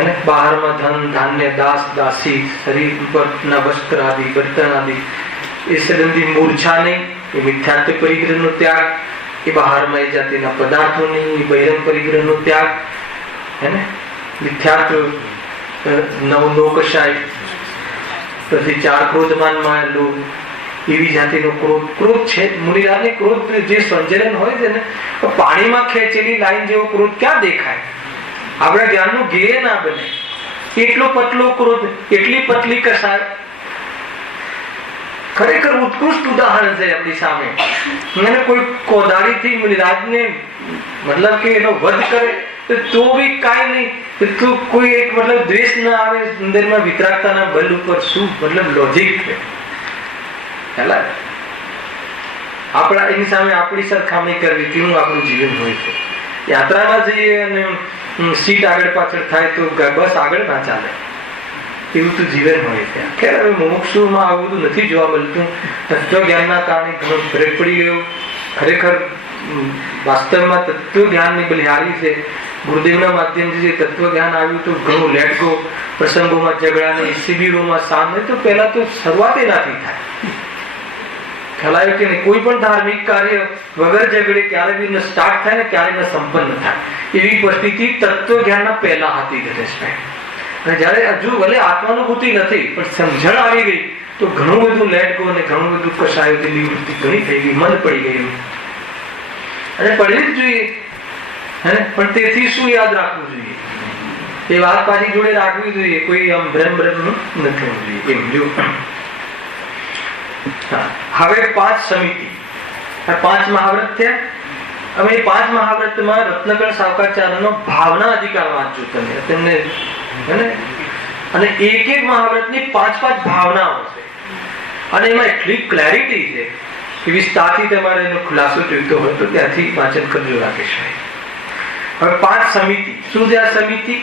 એને બહારમાં ધન ધાન્ય દાસ દાસી શરીર ઉપરના વસ્ત્ર આદિ બર્તન આદિ એ સંબંધી મૂર્છા નહીં, એ મિથ્યાત્વ પરિગ્રહનો ત્યાગ. એ બહારમાં એ જાતિના પદાર્થો નહીં, એ બહિરંગ પરિગ્રહનો ત્યાગ. હે મિથ્યાત્વ નવલોકશાય, પછી 4 ક્રોધમાનમાં લોભ, એવી જાતિનો ક્રોધ. ક્રોધ છે મુનિરાજને. ક્રોધ જે સંજલન હોય છે ને, પાણીમાં ખેંચેલી લાઈન જેવો ક્રોધ ક્યાં દેખાય? આપણા જ્ઞાનનું ગેય ના બને એટલો પતલો ક્રોધ, એટલી પતલી કસાય. ખરેખર ઉત્કૃષ્ટ ઉદાહરણ છે આપણી સામે. અને કોઈ કોદાળીથી મુનિરાજને મતલબ કે એનો વધ કરે તો બી કાંઈ નહીં, તો કોઈ એક મતલબ દ્વેષ ના આવે અંદરમાં વિતરાગતાના બલ ઉપર. શું મતલબ લોજિક છે? આપણા એની સામે આપણી સરખામણી કરવી, કેવું આપણું જીવન હોય છે. યાત્રામાં જઈએ અને સીટ આગળ પાછળ થાય તો બસ આગળ ના ચાલે, એવું તો જીવન હોય છે. ખેર હવે મોક્ષમાં આવું બધું નથી જોવા મળતું. તત્વજ્ઞાનના કારણે ઘણો ફરક પડી ગયો. ખરેખર વાસ્તવમાં તત્વજ્ઞાનની બલિહારી છે. ગુરુદેવના માધ્યમથી જે તત્વજ્ઞાન આવ્યું તો ઘણું લેટ ગો. પ્રસંગોમાં ઝઘડા નહીં, શિબિરોમાં શાંત નહીં, તો પહેલા તો શરૂઆત એનાથી થાય. ખ્યાલ આવ્યો કે નહીં? કોઈ પણ ધાર્મિક કાર્ય વગર ઝઘડે ક્યારે બી ન સ્ટાર્ટ થાય ને ક્યારે ન સંપન્ન થાય. એવી પરિસ્થિતિ તત્વજ્ઞાનના પહેલા હતી ગણેશભાઈ. અને જયારે હજુ ભલે આત્માનુભૂતિ નથી પણ સમજણ આવી ગઈ તો ઘણું બધું લેટ ગો અને ઘણું બધું કશાયોથી નિવૃત્તિ ઘણી થઈ ગઈ, મન પડી ગયું. અને પડવી જ જોઈએ. પણ તેથી શું યાદ રાખવું જોઈએ? એ વાત પાછી જોડે રાખવી જોઈએ. કોઈ આમ ભ્રમ ન થવું જોઈએ. એમ જો હવે 5 સમિતિ, 5 મહાવ્રત થયા. હવે 5 મહાવ્રતમાં રત્નકર સાવકાચાર્યનો ભાવના અધિકાર વાંચજો તમે તેમને. અને એક મહાવ્રતની 5 ભાવનાઓ છે. અને એમાં એટલી ક્લેરિટી છે કે વિસ્તારથી તમારે એનો ખુલાસો જોઈતો હોય તો ત્યાંથી વાંચન કરજો રાકેશભાઈ. હવે 5 સમિતિ. શું છે આ સમિતિ?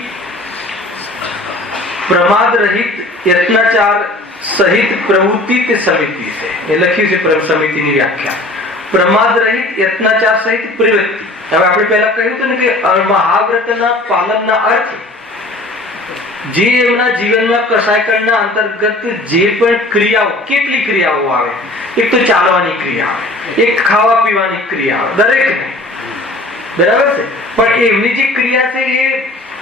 પ્રમાદ રહિત યત્નાચાર સહિત પ્રવૃત્તિ તે સમિતિ છે. એ લખ્યું છે સમિતિની વ્યાખ્યા. પ્રમાદ રહિત યત્નાચાર સહિત પ્રવૃત્તિ. હવે આપણે પહેલા કહ્યું હતું ને કે મહાવ્રતના પાલનના અર્થ જે એમના જીવનમાં કસાયકરના અંતર્ગત જે પણ ક્રિયાઓ, કેટલી ક્રિયાઓ આવે, એક તો ચાલવાની ક્રિયા આવે, એક ખાવા પીવાની ક્રિયા આવે, દરેકને બરાબર છે. પણ એમની જે ક્રિયા છે એ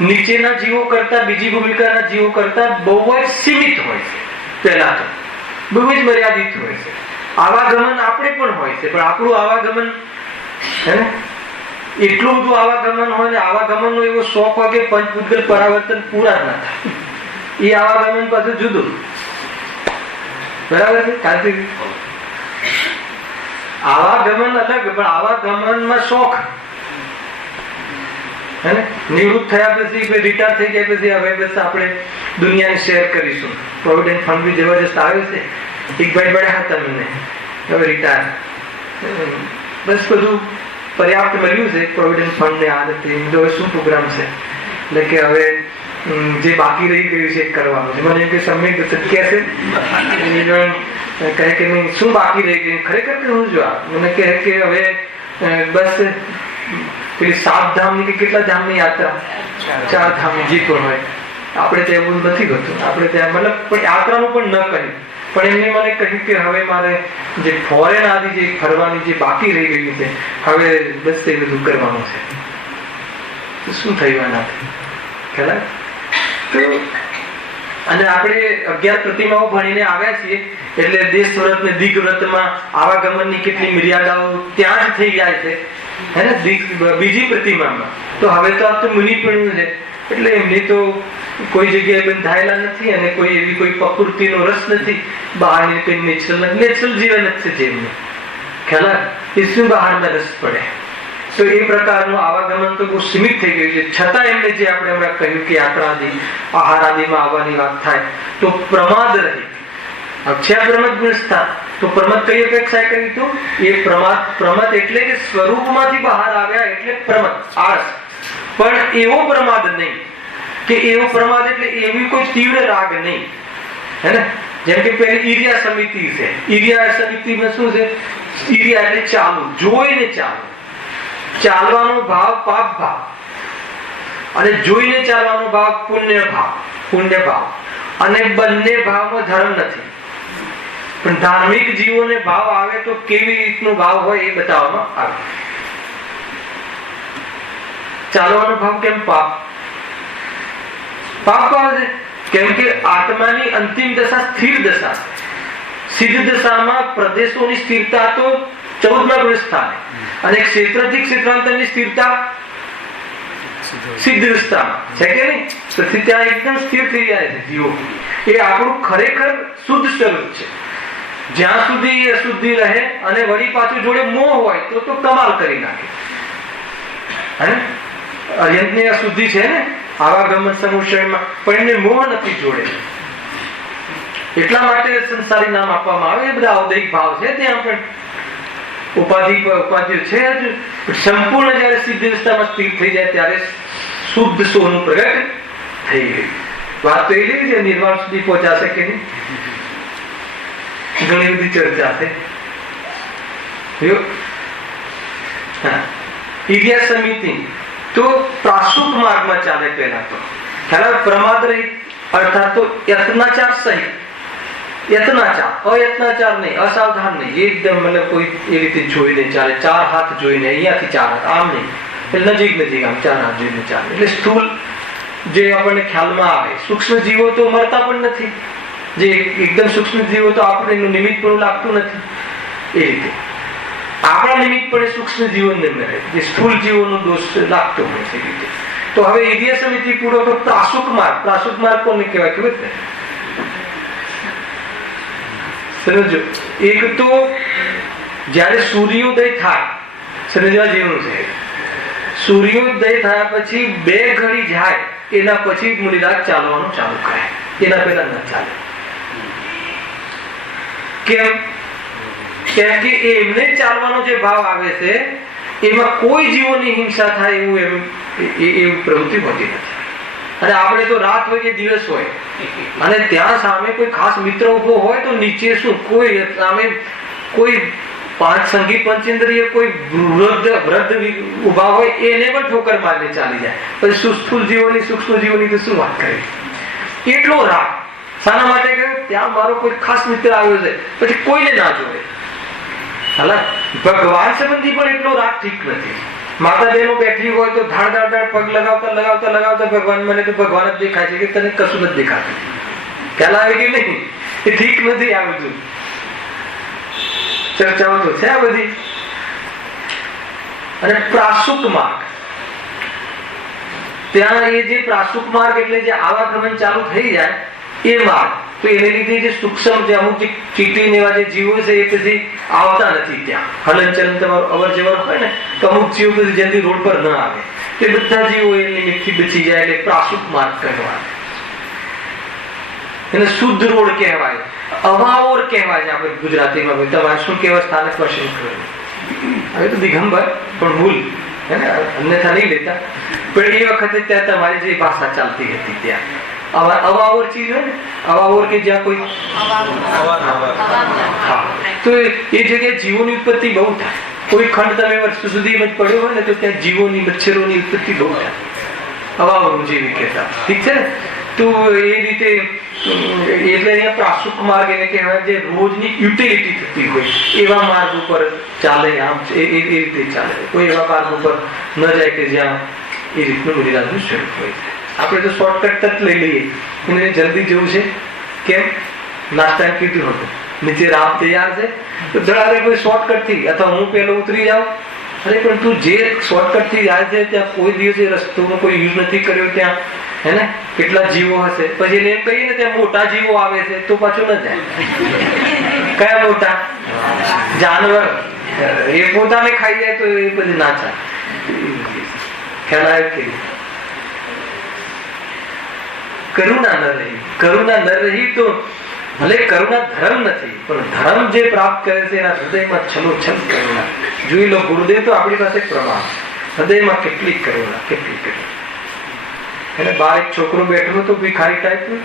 નીચેના જીવો કરતા, બીજી ભૂમિકાના જીવો કરતા બહુ જ સીમિત હોય છે. પહેલા તો બહુ જ મર્યાદિત હોય છે. આવાગમન આપણે પણ હોય છે, પણ આપણું આવાગમન હે એટલું બધું આવાગમન હોય ને આવાગમનનો એવો શોખ હોય કે પંચભૂતગલ પરાવર્તન પૂરા જ ના થાય. એ આવાગમન પાછું જુદું, બરાબર છે. કારણ કે આવાગમન અલગ, પણ આવાગમનમાં શોખ હે ને નિવૃત્ત થયા પછી, રિટાયર થઈ ગયા પછી હવે બસ આપણે દુનિયાને શેર કરીશું. પ્રોવિડન્ટ ફંડ બી જબરજસ્ત આવે છે. એક ભાઈ મળ્યા હતા મને, હવે રિટાયર, બસ બધું પર્યાપ્ત મળ્યું છે પ્રોવિડન્ટ ફંડ ને આદત. હવે શું પ્રોગ્રામ છે, એટલે કે હવે જે બાકી રહી ગયું છે કરવાનું છે. મને એમ કે સમય શક્ય છે, કહે કે નહીં શું બાકી રહી ગયું ખરેખર કે હું જો મને કહે કે હવે બસ પેલી 7 ધામની કે કેટલા ધામની યાત્રા, 4 ધામની જે પણ હોય, આપણે ત્યાં એવું નથી હોતું. આપણે ત્યાં મતલબ પણ યાત્રાનું પણ ન કહ્યું, પણ એમને મને કહ્યું કે હવે મારે જે ફોરેન આદિ જે ફરવાની જે બાકી રહી ગયું છે હવે બસ એ બધું કરવાનું છે. તો શું થયું આનાથી ખ્યાલ? તો અને આપણે 11 પ્રતિમાઓ ભણીને આવ્યા છીએ એટલે દેશ વ્રત ને દિગ વ્રતમાં આવાગમનની કેટલી મર્યાદાઓ ત્યાં જ થઈ જાય છે હે ને. બીજી પ્રતિમામાં તો હવે તો આ તો મુનિપણું છે, એટલે એમની તો કોઈ જગ્યાએ બંધાયેલા નથી અને કોઈ એવી કોઈ પ્રકૃતિનો રસ નથી. બહારની કોઈ નેચરલ જીવન જ છે જેમનું ખ્યાલ. એ શું બહારના રસ પડે? તો એ પ્રકારનું આવાગમન તો બહુ સીમિત થઈ ગયું છે. છતાં એમને જે આપણે હમણાં કહ્યું કે યાત્રા આદિ, આહાર આદિમાં આવવાની વાત થાય તો પ્રમાદ રહી અક્ષય પ્રમદ ગુણસ્થાન. તો પ્રમદ કઈ અપેક્ષા કરી તો એ પ્રમદ એટલે કે સ્વરૂપમાંથી બહાર આવ્યા એટલે પ્રમદ, આળસ. પણ એવો પ્રમાદ નહીં કે એવો પ્રમાદ એટલે એવી કોઈ તીવ્ર રાગ નહીં હે ને. જેમ કે પેલી ઈર્યા સમિતિ છે. ઈર્યા સમિતિમાં શું છે? ઈર્યા એટલે ચાલુ, જોઈને ચાલુ. ચાલવાનો ભાવ પાપ ભાવ અને જોઈને ચાલવાનો ભાવ પુણ્ય ભાવ. અને બંને ભાવમાં ધર્મ નથી. પણ ધાર્મિક જીવોને ભાવ આવે તો કેવી રીતનો ભાવ હોય એ બતાવવામાં આવે. ચાલવાનો ભાવ કેમ પાપ છે? કેમ કે આત્માની અંતિમ દશા સ્થિર દશા છે. સિદ્ધ દશામાં પ્રદેશોની સ્થિરતા તો 14મા ગુણ સ્થાને અને ક્ષેત્રથી ક્ષેત્રાંતરની સ્થિરતા સિદ્ધ દશામાં છે કે નહીં. તેથી ત્યાં એકદમ સ્થિર થઈ જાય છે જીવો. એ આપણું ખરેખર શુદ્ધ સ્વરૂપ છે. જ્યાં સુધી અશુદ્ધિ રહે અને વળી પાછું જોડે મોહ હોય તો કમાલ કરી નાખે હે. અર્યંતની અશુદ્ધિ છે ને આવાગમન સમુષયમાં, પણ એમને મોહ નથી જોડે. એટલા માટે સંસારી નામ આપવામાં આવે. એ બધા ઔદૈહિક ભાવ છે, ત્યાં પણ ઉપાધિ છે જ. સંપૂર્ણ જયારે સિદ્ધ અવસ્થામાં સ્થિર થઈ જાય ત્યારે શુદ્ધ સોનું પ્રગટ થઈ ગયું. વાત તો એ છે નિર્વાણ સુધી પહોંચાશે કે નહીં, ઘણી બધી ચર્ચા છે. ઈર્યા સમિતિ તો પ્રાસુક માર્ગમાં ચાલે. પહેલા તો ખ્યાલ પ્રમાદ રહિત અર્થાત તો યત્નાચાર સહિત. યત્નાચાર, અયત્નાચાર નહીં, અસાવધાન નહીં, એકદમ મતલબ કોઈ એ રીતે જોઈને ચાલે. 4 હાથ જોઈને, અહીંયાથી 4 હાથ, આમ નહીં, એટલે નજીક આમ 4 હાથ જોઈને ચાલે. એટલે સ્થૂલ જે આપણને ખ્યાલમાં આવે. સૂક્ષ્મ જીવો તો મરતા પણ નથી. જે એકદમ સૂક્ષ્મ જીવો તો આપણે એનું નિમિત્ત પણ લાગતું નથી. એ રીતે આપણા નિમિત્ત પણ સૂક્ષ્મ જીવનને મળે, જે સ્થૂળ જીવોનો દોષ લાગતો હોય છે. તો હવે ઈર્યા સમિતિ પૂરો તો પ્રાસુક માર્ગ કોને કહેવાય ખબર છે? સમજો, એક તો જયારે સૂર્યોદય થાય, સમજવા જેવું છે. સૂર્યોદય થયા પછી 2 ઘડી જાય એના પછી મુનિરાજ ચાલવાનું ચાલુ કરે. એના પહેલા ન ચાલે. કેમ કે એમને ચાલવાનો જે ભાવ આવે છે એમાં કોઈ જીવોની હિંસા થાય એવું પ્રવૃત્તિ હોતી નથી. અને આપણે તો રાત હોય કે દિવસ હોય, અને ત્યાં સામે કોઈ ખાસ મિત્ર ઉભો હોય તો નીચે શું કોઈ સામે કોઈ પાંચ સંગીત પંચેન્દ્રિય કોઈ વૃદ્ધ ઉભા હોય એને પણ ઠોકર મારીને ચાલી જાય. પછી સ્થૂળ જીવોની સૂક્ષ્મ જીવોની તો શું વાત કરી. એટલો રાગ શાના માટે કહ્યું? ત્યાં મારો કોઈ ખાસ મિત્ર આવ્યો છે, પછી કોઈને ના જોડે. ભગવાન સંબંધી પણ એટલો રાગ ઠીક નથી. માતા બહેનો બેઠી હોય તો ધાડ ધાડ ધાડ પગ લગાવતા લગાવતા લગાવતા ભગવાન, મને તો ભગવાન જ દેખાય છે, કે તને કશું નથી દેખાતું. ખ્યાલ આવે કે નહીં? એ ઠીક નથી. આ બધું ચર્ચાઓ તો છે આ બધી. અને પ્રાસુક માર્ગ, ત્યાં એ જે પ્રાસુક માર્ગ એટલે જે આવાગમન ચાલુ થઈ જાય એ માર્ગ, તો એને લીધે જે સૂક્ષ્મ જે અમુક જે ચીટી એવા જે જીવો છે એ પછી આવતા નથી. ત્યાં હલનચલન તમારું અવર જવર હોય ને તો અમુક જીવો પછી જલ્દી રોડ પર ન આવે. એ બધા જીવો એ નિમિત્તથી બચી જાય એટલે પ્રાસુક માર્ગ કહેવાય. એને શુદ્ધ રોડ કહેવાય, અવાવોર કહેવાય છે આપણે ગુજરાતીમાં. તમારે શું કહેવાય સ્થાનક ભાષણ કહેવાય? હવે તો દિગંબર પણ ભૂલ હે ને, અન્યથા નહીં લેતા. પણ એ વખતે ત્યાં તમારી જે ભાષા ચાલતી હતી ત્યાં અવાવોર ચીજ હોય ને, અવાવોર કે જ્યાં કોઈ તો એ જગ્યાએ જીવોની ઉત્પત્તિ બહુ થાય. કોઈ ખંડ તમે વર્ષો સુધી પડ્યો હોય ને તો ત્યાં જીવોની મચ્છરોની ઉત્પત્તિ બહુ થાય. અવાવોર જેવી કહેતા. ઠીક છે ને? તો એ રીતે એટલે અહીંયા પ્રાસુક માર્ગ એને કહેવાય જે રોજની યુટિલિટી થતી હોય એવા માર્ગ ઉપર ચાલે. આમ એ રીતે ચાલે. કોઈ એવા માર્ગ ઉપર ન જાય કે જ્યાં એ રીતનું મુરીરાજનું સ્વરૂપ હોય. આપણે તો શોર્ટકટ તક લઈ લઈએ. એને જલ્દી જવું છે, કેમ? નાસ્તા કીધું હતું નીચે રામ તૈયાર છે તો ધડારે કોઈ શોર્ટકટ થી, અથવા હું પેલો ઉતરી જાઉં. અરે પણ તું જે શોર્ટકટ થી જાય છે ત્યાં કોઈ દિવસે રસ્તોનો કોઈ યુઝ નથી કર્યો. ત્યાં હે ને કેટલા જીવો હશે. પછી એને એમ કહીએ ને ત્યાં મોટા જીવો આવે છે તો પાછું ન જાય. કયા મોટા? જાનવર. એ પોતાને ખાઈ જાય તો એ પછી ના ચાલે. ખ્યાલ આવે કે કરુણા ન રહી. કરુણા ન રહી તો ભલે કરુણા ધર્મ નથી, પણ ધર્મ જે પ્રાપ્ત કરે છે એના હૃદયમાં છલોછલ કરુણા. જોઈ લો ગુરુદેવ તો આપણી પાસે પ્રમાણ. હૃદયમાં કેટલી કરુણા, કેટલી કરુણા. એને બહાર એક છોકરો બેઠો તો ભિખારી ટાઈપનું,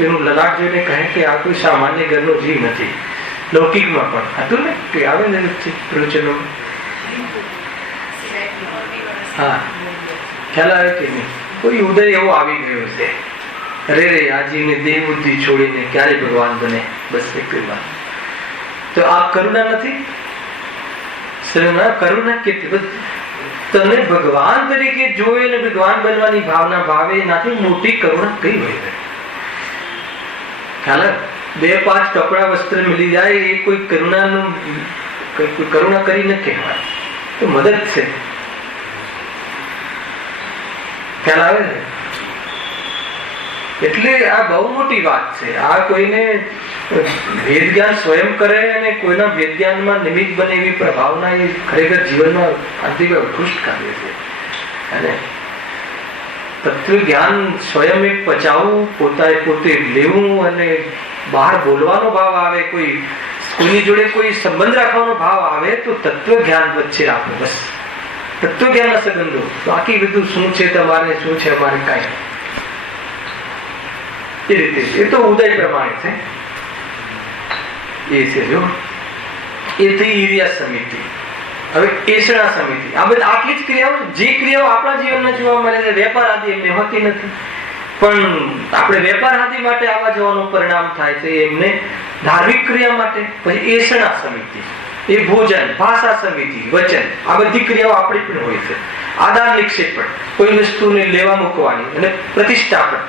એનું લલાટ જોઈને કહે કે આ કોઈ સામાન્ય ઘરનો જીવ નથી. લૌકિકમાં પણ હતું ને કે આવે ને પ્રવચનો. હા, ખ્યાલ આવે કે નહીં? કોઈ ઉદય એવો આવી ગયો છે. અરે રે આ જીવને દેહ બુદ્ધિ છોડીને ક્યારે ભગવાન બને? બસ એક વાત. તો આ કરુણા નથી? કરુણા કેટલી તમને ભગવાન તરીકે જોઈ અને ભગવાન બનવાની ભાવના ભાવે એનાથી મોટી કરુણા કઈ હોય? ખ્યાલ? 2-5 કપડા વસ્ત્ર મળી જાય એ કોઈ કરુણાનું કરુણા કરી ન કહેવાય. તો મદદ છે. ખ્યાલ આવે ને? એટલે આ બહુ મોટી વાત છે. આ કોઈને વેદ જ્ઞાન સ્વયં કરે અને કોઈના વેદ જ્ઞાનમાં નિમિત્ત બને એવી પ્રભાવના એ ખરેખર જીવનમાં અંતિમ ઉત્કૃષ્ટ કાર્ય છે. અને તત્વ જ્ઞાન સ્વયં એક પચાવવું, પોતે લેવું અને બહાર બોલવાનો ભાવ આવે, કોઈની જોડે કોઈ સંબંધ રાખવાનો ભાવ આવે તો તત્વ જ્ઞાન વચ્ચે રાખવું. બસ તત્વ જ્ઞાનના સંબંધો. બાકી બધું શું છે તમારે, શું છે અમારે, કાંઈ એ રીતે. એ તો ઉદય પ્રમાણે છે. એ છે જો એ થઈ ઈર્યા સમિતિ. હવે એષણા સમિતિ. આ બધી આટલી જ ક્રિયાઓ, જે ક્રિયાઓ આપણા જીવનમાં જોવા મળે છે વેપાર આદિ એમને હોતી નથી, પણ આપણે વેપાર આદિ માટે આવવા જવાનું પરિણામ થાય છે એમને ધાર્મિક ક્રિયા માટે. પછી એષણા સમિતિ, એ ભોજન, ભાષા સમિતિ, વચન, આ બધી ક્રિયાઓ આપણી પણ હોય છે. આદાન નિક્ષેપ પણ, કોઈ વસ્તુને લેવા મૂકવાની, અને પ્રતિષ્ઠા પણ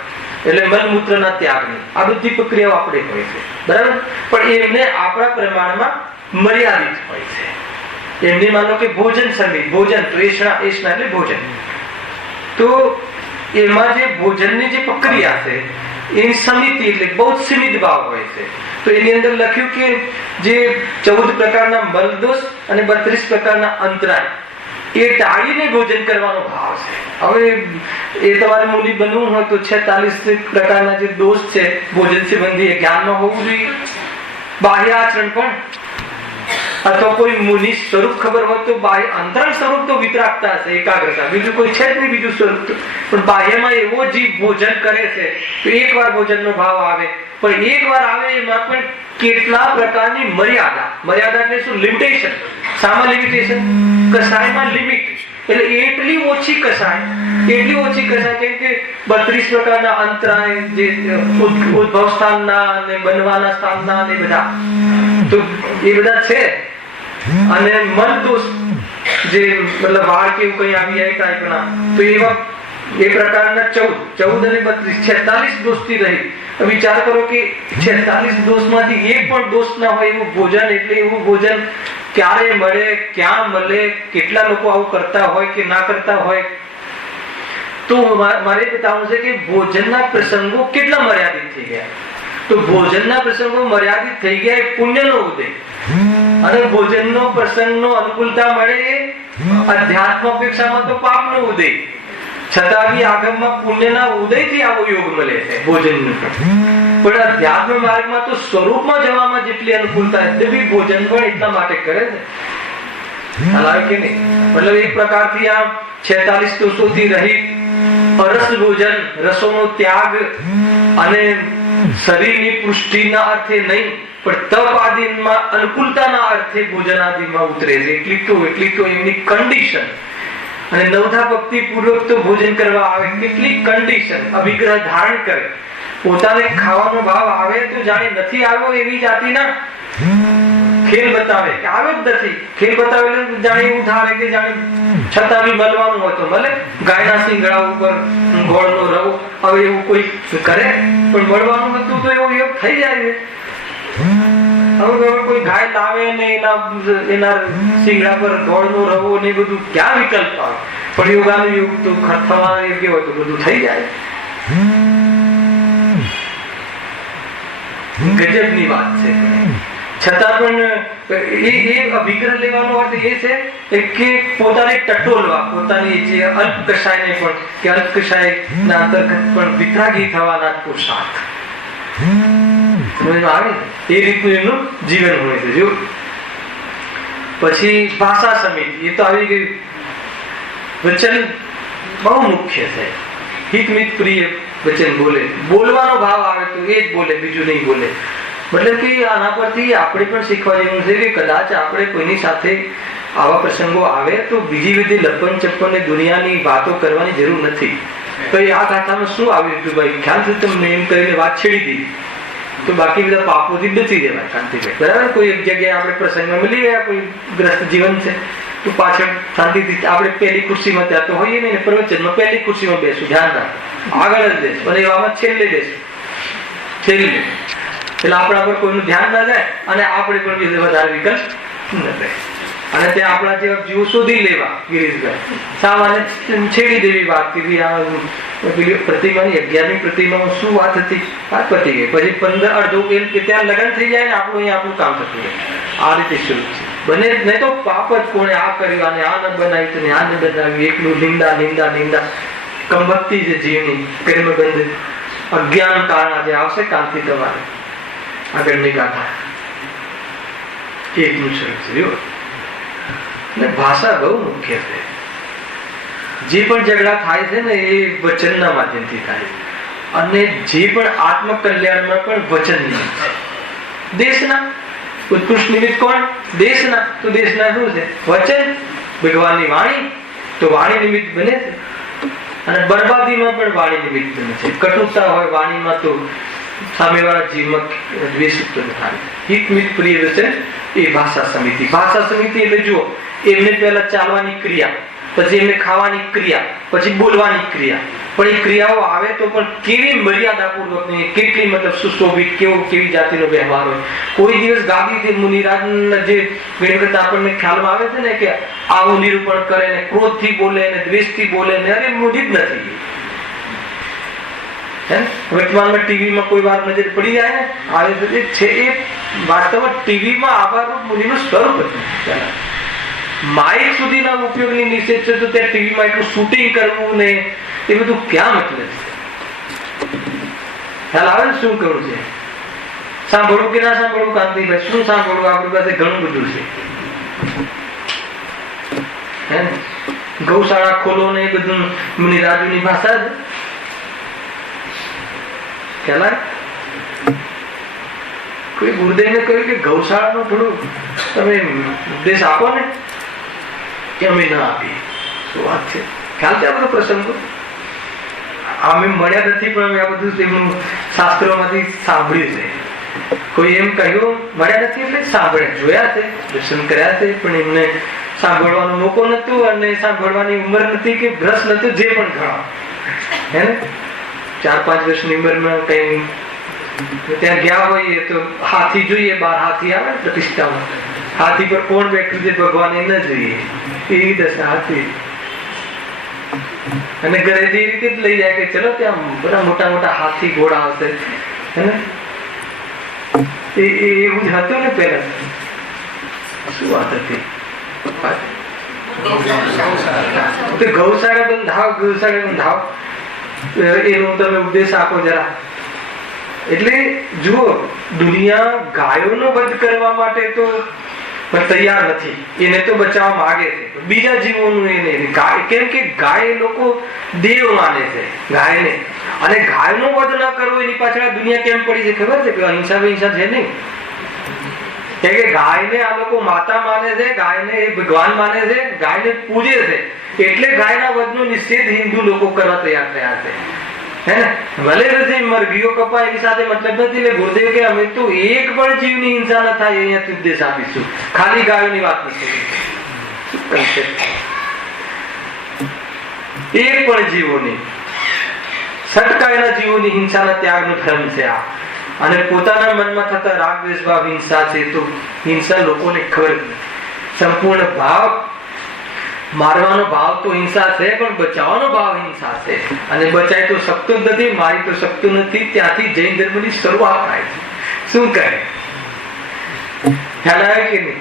એટલે મલમૂત્રના ત્યાગની, આ બધી પ્રક્રિયાઓ આપણે હોય છે. બરાબર? પણ એમને આપણા પ્રમાણમાં મર્યાદિત હોય છે. એમને માનો કે ભોજન સમિતિ, ભોજન તો એષણા એટલે ભોજન. તો એમાં જે ભોજનની જે પ્રક્રિયા છે એની સમિતિ એટલે બહુ જ સીમિત ભાવ હોય છે. તો એની અંદર લખ્યું કે જે 14 પ્રકારના મલદોષ અને 32 પ્રકારના અંતરાય એ ટાળીને ભોજન કરવાનો ભાવ છે. હવે એ તમારે મૂલી બનવું હોય તો 46 પ્રકારના જે દોષ છે ભોજન સંબંધી એ જ્ઞાનમાં હોવું જોઈએ. બાહ્ય આચરણ પણ અથવા કોઈ મુનિ સ્વરૂપ ખબર હોય તો બાહ્ય અંતરંગ સ્વરૂપ તો વિતરાગતા હશે, એકાગ્રતા, બીજું કોઈ છે જ નહીં બીજું સ્વરૂપ તો. પણ બાહ્યમાં એવો જીવ ભોજન કરે છે તો એકવાર ભોજનનો ભાવ આવે, પણ એકવાર આવે એમાં પણ કેટલા પ્રકારની મર્યાદા એટલે શું? લિમિટેશન. શામાં લિમિટેશન? કસાયમાં લિમિટ. એટલે એટલી ઓછી કસાય કેમ કે 32 પ્રકારના અંતરાય, જે ઉદ્ભવ સ્થાનના અને બનવાના સ્થાનના ને બધા, તો એ બધા છે. અને મન દોષ, જે મતલબ વાળ કેવું કઈ આવી જાય ટાઈપના, તો એવા એ પ્રકારના 14 અને 32 46 દોષથી રહી. વિચાર કરો કે 46 દોષમાંથી એક પણ દોષ ના હોય એવું ભોજન. એટલે એવું ભોજન ક્યારે મળે, ક્યાં મળે, કેટલા લોકો આવું કરતા હોય કે ના કરતા હોય? તો મારે બતાવવું છે કે ભોજનના પ્રસંગો કેટલા મર્યાદિત થઈ ગયા. તો ભોજનના પ્રસંગો મર્યાદિત થઈ ગયા એ પુણ્યનો ઉદય. અને ભોજનનો પ્રસંગનો અનુકૂળતા મળે એ અધ્યાત્મ અપેક્ષામાં તો પાપનો ઉદય. છતાં બી આગમમાં પુણ્યના ઉદયથી આવો યોગ મળે છે ભોજનનો. પણ અધ્યાત્મ માર્ગમાં તો સ્વરૂપમાં જવામાં જેટલી અનુકૂળતા છે તે ભોજન પણ એટલા માટે કરે છે. કે નહીં? મતલબ એક પ્રકારથી આ 46 દોષોથી રહિત અરસ ભોજન, રસોનો ત્યાગ અને શરીરની પુષ્ટિના અર્થે નહીં પણ તપ આદિમાં અનુકૂળતાના અર્થે ભોજન આદિમાં ઉતરે છે. એટલી તો એમની કન્ડિશન. અને નવધા ભક્તિ પૂર્વક તો ભોજન કરવા આવે, કેટલી કન્ડિશન, અભિગ્રહ ધારણ કરે, પોતાને ખાવાનો ભાવ આવે તો જાણે નથી આવ્યો એવી જાતિના ખેલ બતાવે કે આવ્યો જ નથી. ખેલ બતાવે એટલે જાણે એવું ધારે કે જાણે છતાં બી મળવાનું હોય તો મળે. ગાયના શિંગડા ઉપર ગોળનો રવો, હવે એવું કોઈ કરે, પણ મળવાનું હતું તો એવો યોગ થઈ જાય. હવે કોઈ ગાય લાવે ને એના શિંગડા પર ગોળનો રવો ને બધું ક્યાં વિકલ્પ આવે? પણ યોગાનું યુગ તો થવા યોગ્ય હોય તો બધું થઈ જાય. ગજબની વાત છે. છતાં પણ એ અભિગ્રહ લેવાનો અર્થ એ છે કે પોતાને ટટોલવા, પોતાની જે અલ્પકષાયને પણ કે અલ્પકષાયના અંતર્ગત પણ વિતરાગી થવાના પુરુષાર્થ આવે એ રીતનું એમનું જીવન હોય છે. જો પછી ભાષા સમિતિ, એ તો આવી ગઈ. વચન બહુ મુખ્ય છે. હિતમિત પ્રિય વચન બોલે, બોલવાનો ભાવ આવે તો એ જ બોલે, બીજું નહીં બોલે. મતલબ કે આના પરથી આપણે પણ શીખવા જેવું છે કે કદાચ આપણે કોઈની સાથે આવા પ્રસંગો આવે તો બીજી બધી લપન ચપ્પન ને દુનિયાની વાતો કરવાની જરૂર નથી. તો આ ગાથામાં શું આવ્યું હતું ભાઈ? ખ્યાલ તમને એમ કરીને વાત છેડી દીધી તો બાકી બધા પાપોથી બચી જવાય શાંતિભાઈ. બરાબર? કોઈ એક જગ્યાએ આપણે પ્રસંગમાં મળી ગયા, કોઈ ગ્રસ્ત જીવન છે તો પાછળ શાંતિથી આપણે પહેલી ખુરશીમાં ત્યાં તો હોઈએ ને, પ્રવચનમાં પહેલી ખુરશીમાં બેસું, ધ્યાન રાખ, આગળ જ બેસું, અને એવામાં છેલ્લે બેસું, છેલ્લે. એટલે આપણા પર કોઈનું ધ્યાન ના જાય અને આપણે પણ બીજે વધારે વિકલ્પ ન રહે. અને ત્યાં આપણા જેવા જીવો શોધી લેવા. ગિરીશભાઈ સામાન્ય છેડી દેવી વાત કે પ્રતિમાની 11મી પ્રતિમામાં શું વાત હતી, વાત પતી ગઈ. પછી 15 અડધો ત્યાં લગ્ન થઈ જાય ને આપણું કામ થતું રહે. આ રીતે શરૂ છે. બને નહીં તો પાપ જ કોણે આ કર્યું અને આ ન બનાવ્યું તો આ ન બનાવ્યું, એકલું નિંદા નિંદા નિંદા. કમભક્તિ છે જીવની, કર્મબંધ અજ્ઞાન કારણ આજે આવશે કાંતિ તમારે. આગળની ગાથા એકનું શરૂ થયું. ભાષા બહુ મુખ્ય છે. જે પણ ઝઘડા થાય છે ને એ વચનના માધ્યમથી થાય. અને જે પણ આત્મકલ્યાણમાં પણ વચન નિમિત્ત છે. દેશના ઉત્કૃષ્ટ નિમિત્ત કોણ? દેશના. તો દેશના શું છે? વચન. ભગવાનની વાણી, તો વાણી નિમિત્ત બને છે. અને બરબાદીમાં પણ વાણી નિમિત્ત બને છે. કટુતા હોય વાણીમાં તો સામેવાળા જીવમાં દ્વેષ ઉત્પન્ન થાય. હિતમિત પ્રિય વચન એ ભાષા સમિતિ. ભાષા સમિતિ એટલે જુઓ, એમને પહેલા ચાલવાની ક્રિયા, પછી એમને ખાવાની ક્રિયા, પછી બોલવાની ક્રિયા. પણ એ ક્રિયાઓ આવે તો પણ કેવી મર્યાદાપૂર્વકની, કેટલી મતલબ સુશોભિત, કેવી જાતિનો વ્યવહાર હોય. કોઈ દિવસ ગાદીથી મુનિરાજના જે ઘણી વખત આપણને ખ્યાલમાં આવે છે ને કે આવું નિરૂપણ કરે ને ક્રોધથી બોલે ને દ્વેષથી બોલે ને, અરે મુનિ જ નથી. વર્તમાનમાં ટીવીમાં કોઈ વાર નજર પડી જાય ને આવે છે, એ વાસ્તવમાં ટીવીમાં આવા મુનિનું સ્વરૂપ હતું. માઇક સુધીના ઉપયોગની નિષેધ છે તો ત્યાં ટીવીમાં એટલું શૂટિંગ કરવું ને એ બધું ક્યાં મતલબ છે? ખ્યાલ આવે ને શું કરવું છે? સાંભળવું કે ના સાંભળવું? કાંતિભાઈ શું સાંભળવું? આપણી પાસે ઘણું બધું છે. ગૌશાળા ખોલો ને એ બધું મુનિરાજુની ભાષા જ ખ્યાલ. કોઈ ગુરુદેવને કહ્યું કે ગૌશાળાનો થોડો તમે ઉપદેશ આપો ને, કે અમે ના આપીએ. શું વાત છે, ખ્યાલ છે આ બધો પ્રસંગો? અમે મળ્યા નથી પણ અમે આ બધું તેમનું શાસ્ત્રોમાંથી સાંભળ્યું છે. કોઈ એમ કહ્યું મળ્યા નથી એટલે સાંભળ્યા, જોયા છે, દર્શન કર્યા છે, પણ એમને સાંભળવાનો મોકો નતો અને સાંભળવાની ઉંમર નથી કે રસ નતો, જે પણ ઘણો હે ને 4-5 વર્ષની ઉંમરમાં કઈ ત્યાં ગયા હોઈએ તો હાથી જોઈએ, 12 હાથી આવે પ્રતિષ્ઠામાં, હાથી પર કોણ બેઠું છે ભગવાન એ ન જોઈએ, એવી દશા હતી. અને ઘરેથી એ રીતે જ લઈ જાય કે ચલો ત્યાં બધા મોટા મોટા હાથી ઘોડા આવશે, એવું જ હતું ને પેલા. શું વાત હતી? ગૌશાળા બંધાવ, ગૌશાળા બંધાવ, એનો તમે ઉપદેશ આપો જરા. એટલે જુઓ, દુનિયા ગાયોનો વધ કરવા માટે તો તૈયાર નથી, એને તો બચાવવા માંગે છે, બીજા જીવોનું એને કેમ કે ગાય લોકો દેવ માને છે ગાયને, અને ગાયનો વધ ન કરવો એની પાછળ દુનિયા કેમ પડી છે ખબર છે? કે અહિંસા વિહિંસા છે નહીં. કેમ કે ગાયને આ લોકો માતા માને છે, ગાયને એ ભગવાન માને છે, ગાયને પૂજે છે, એટલે ગાયના વધનો નિષેધ હિન્દુ લોકો કરવા તૈયાર થયા છે, હે ને? ભલે નથી મરઘીઓ કપાય એની સાથે મતલબ નથી. એટલે ગુરુદેવ કે અમે તો એક પણ જીવની હિંસા ન થાય અહીંયાથી ઉપદેશ આપીશું, ખાલી ગાયોની વાત નથી. એક પણ જીવોની, સટકાયેલા જીવોની હિંસાના ત્યાગનો ધર્મ છે આ. અને પોતાના મનમાં થતા રાગ દ્વેષ ભાવ હિંસા છે, તો હિંસા લોકોને ખબર જ નથી. સંપૂર્ણ ભાવ, મારવાનો ભાવ તો હિંસા છે, પણ બચાવવાનો ભાવ હિંસા છે. અને બચાય તો શકતો જ નથી, મારી તો શકતું નથી. ત્યાંથી જૈન ધર્મની શરૂઆત થાય છે. શું કહે? ખ્યાલ આવે કે નહીં?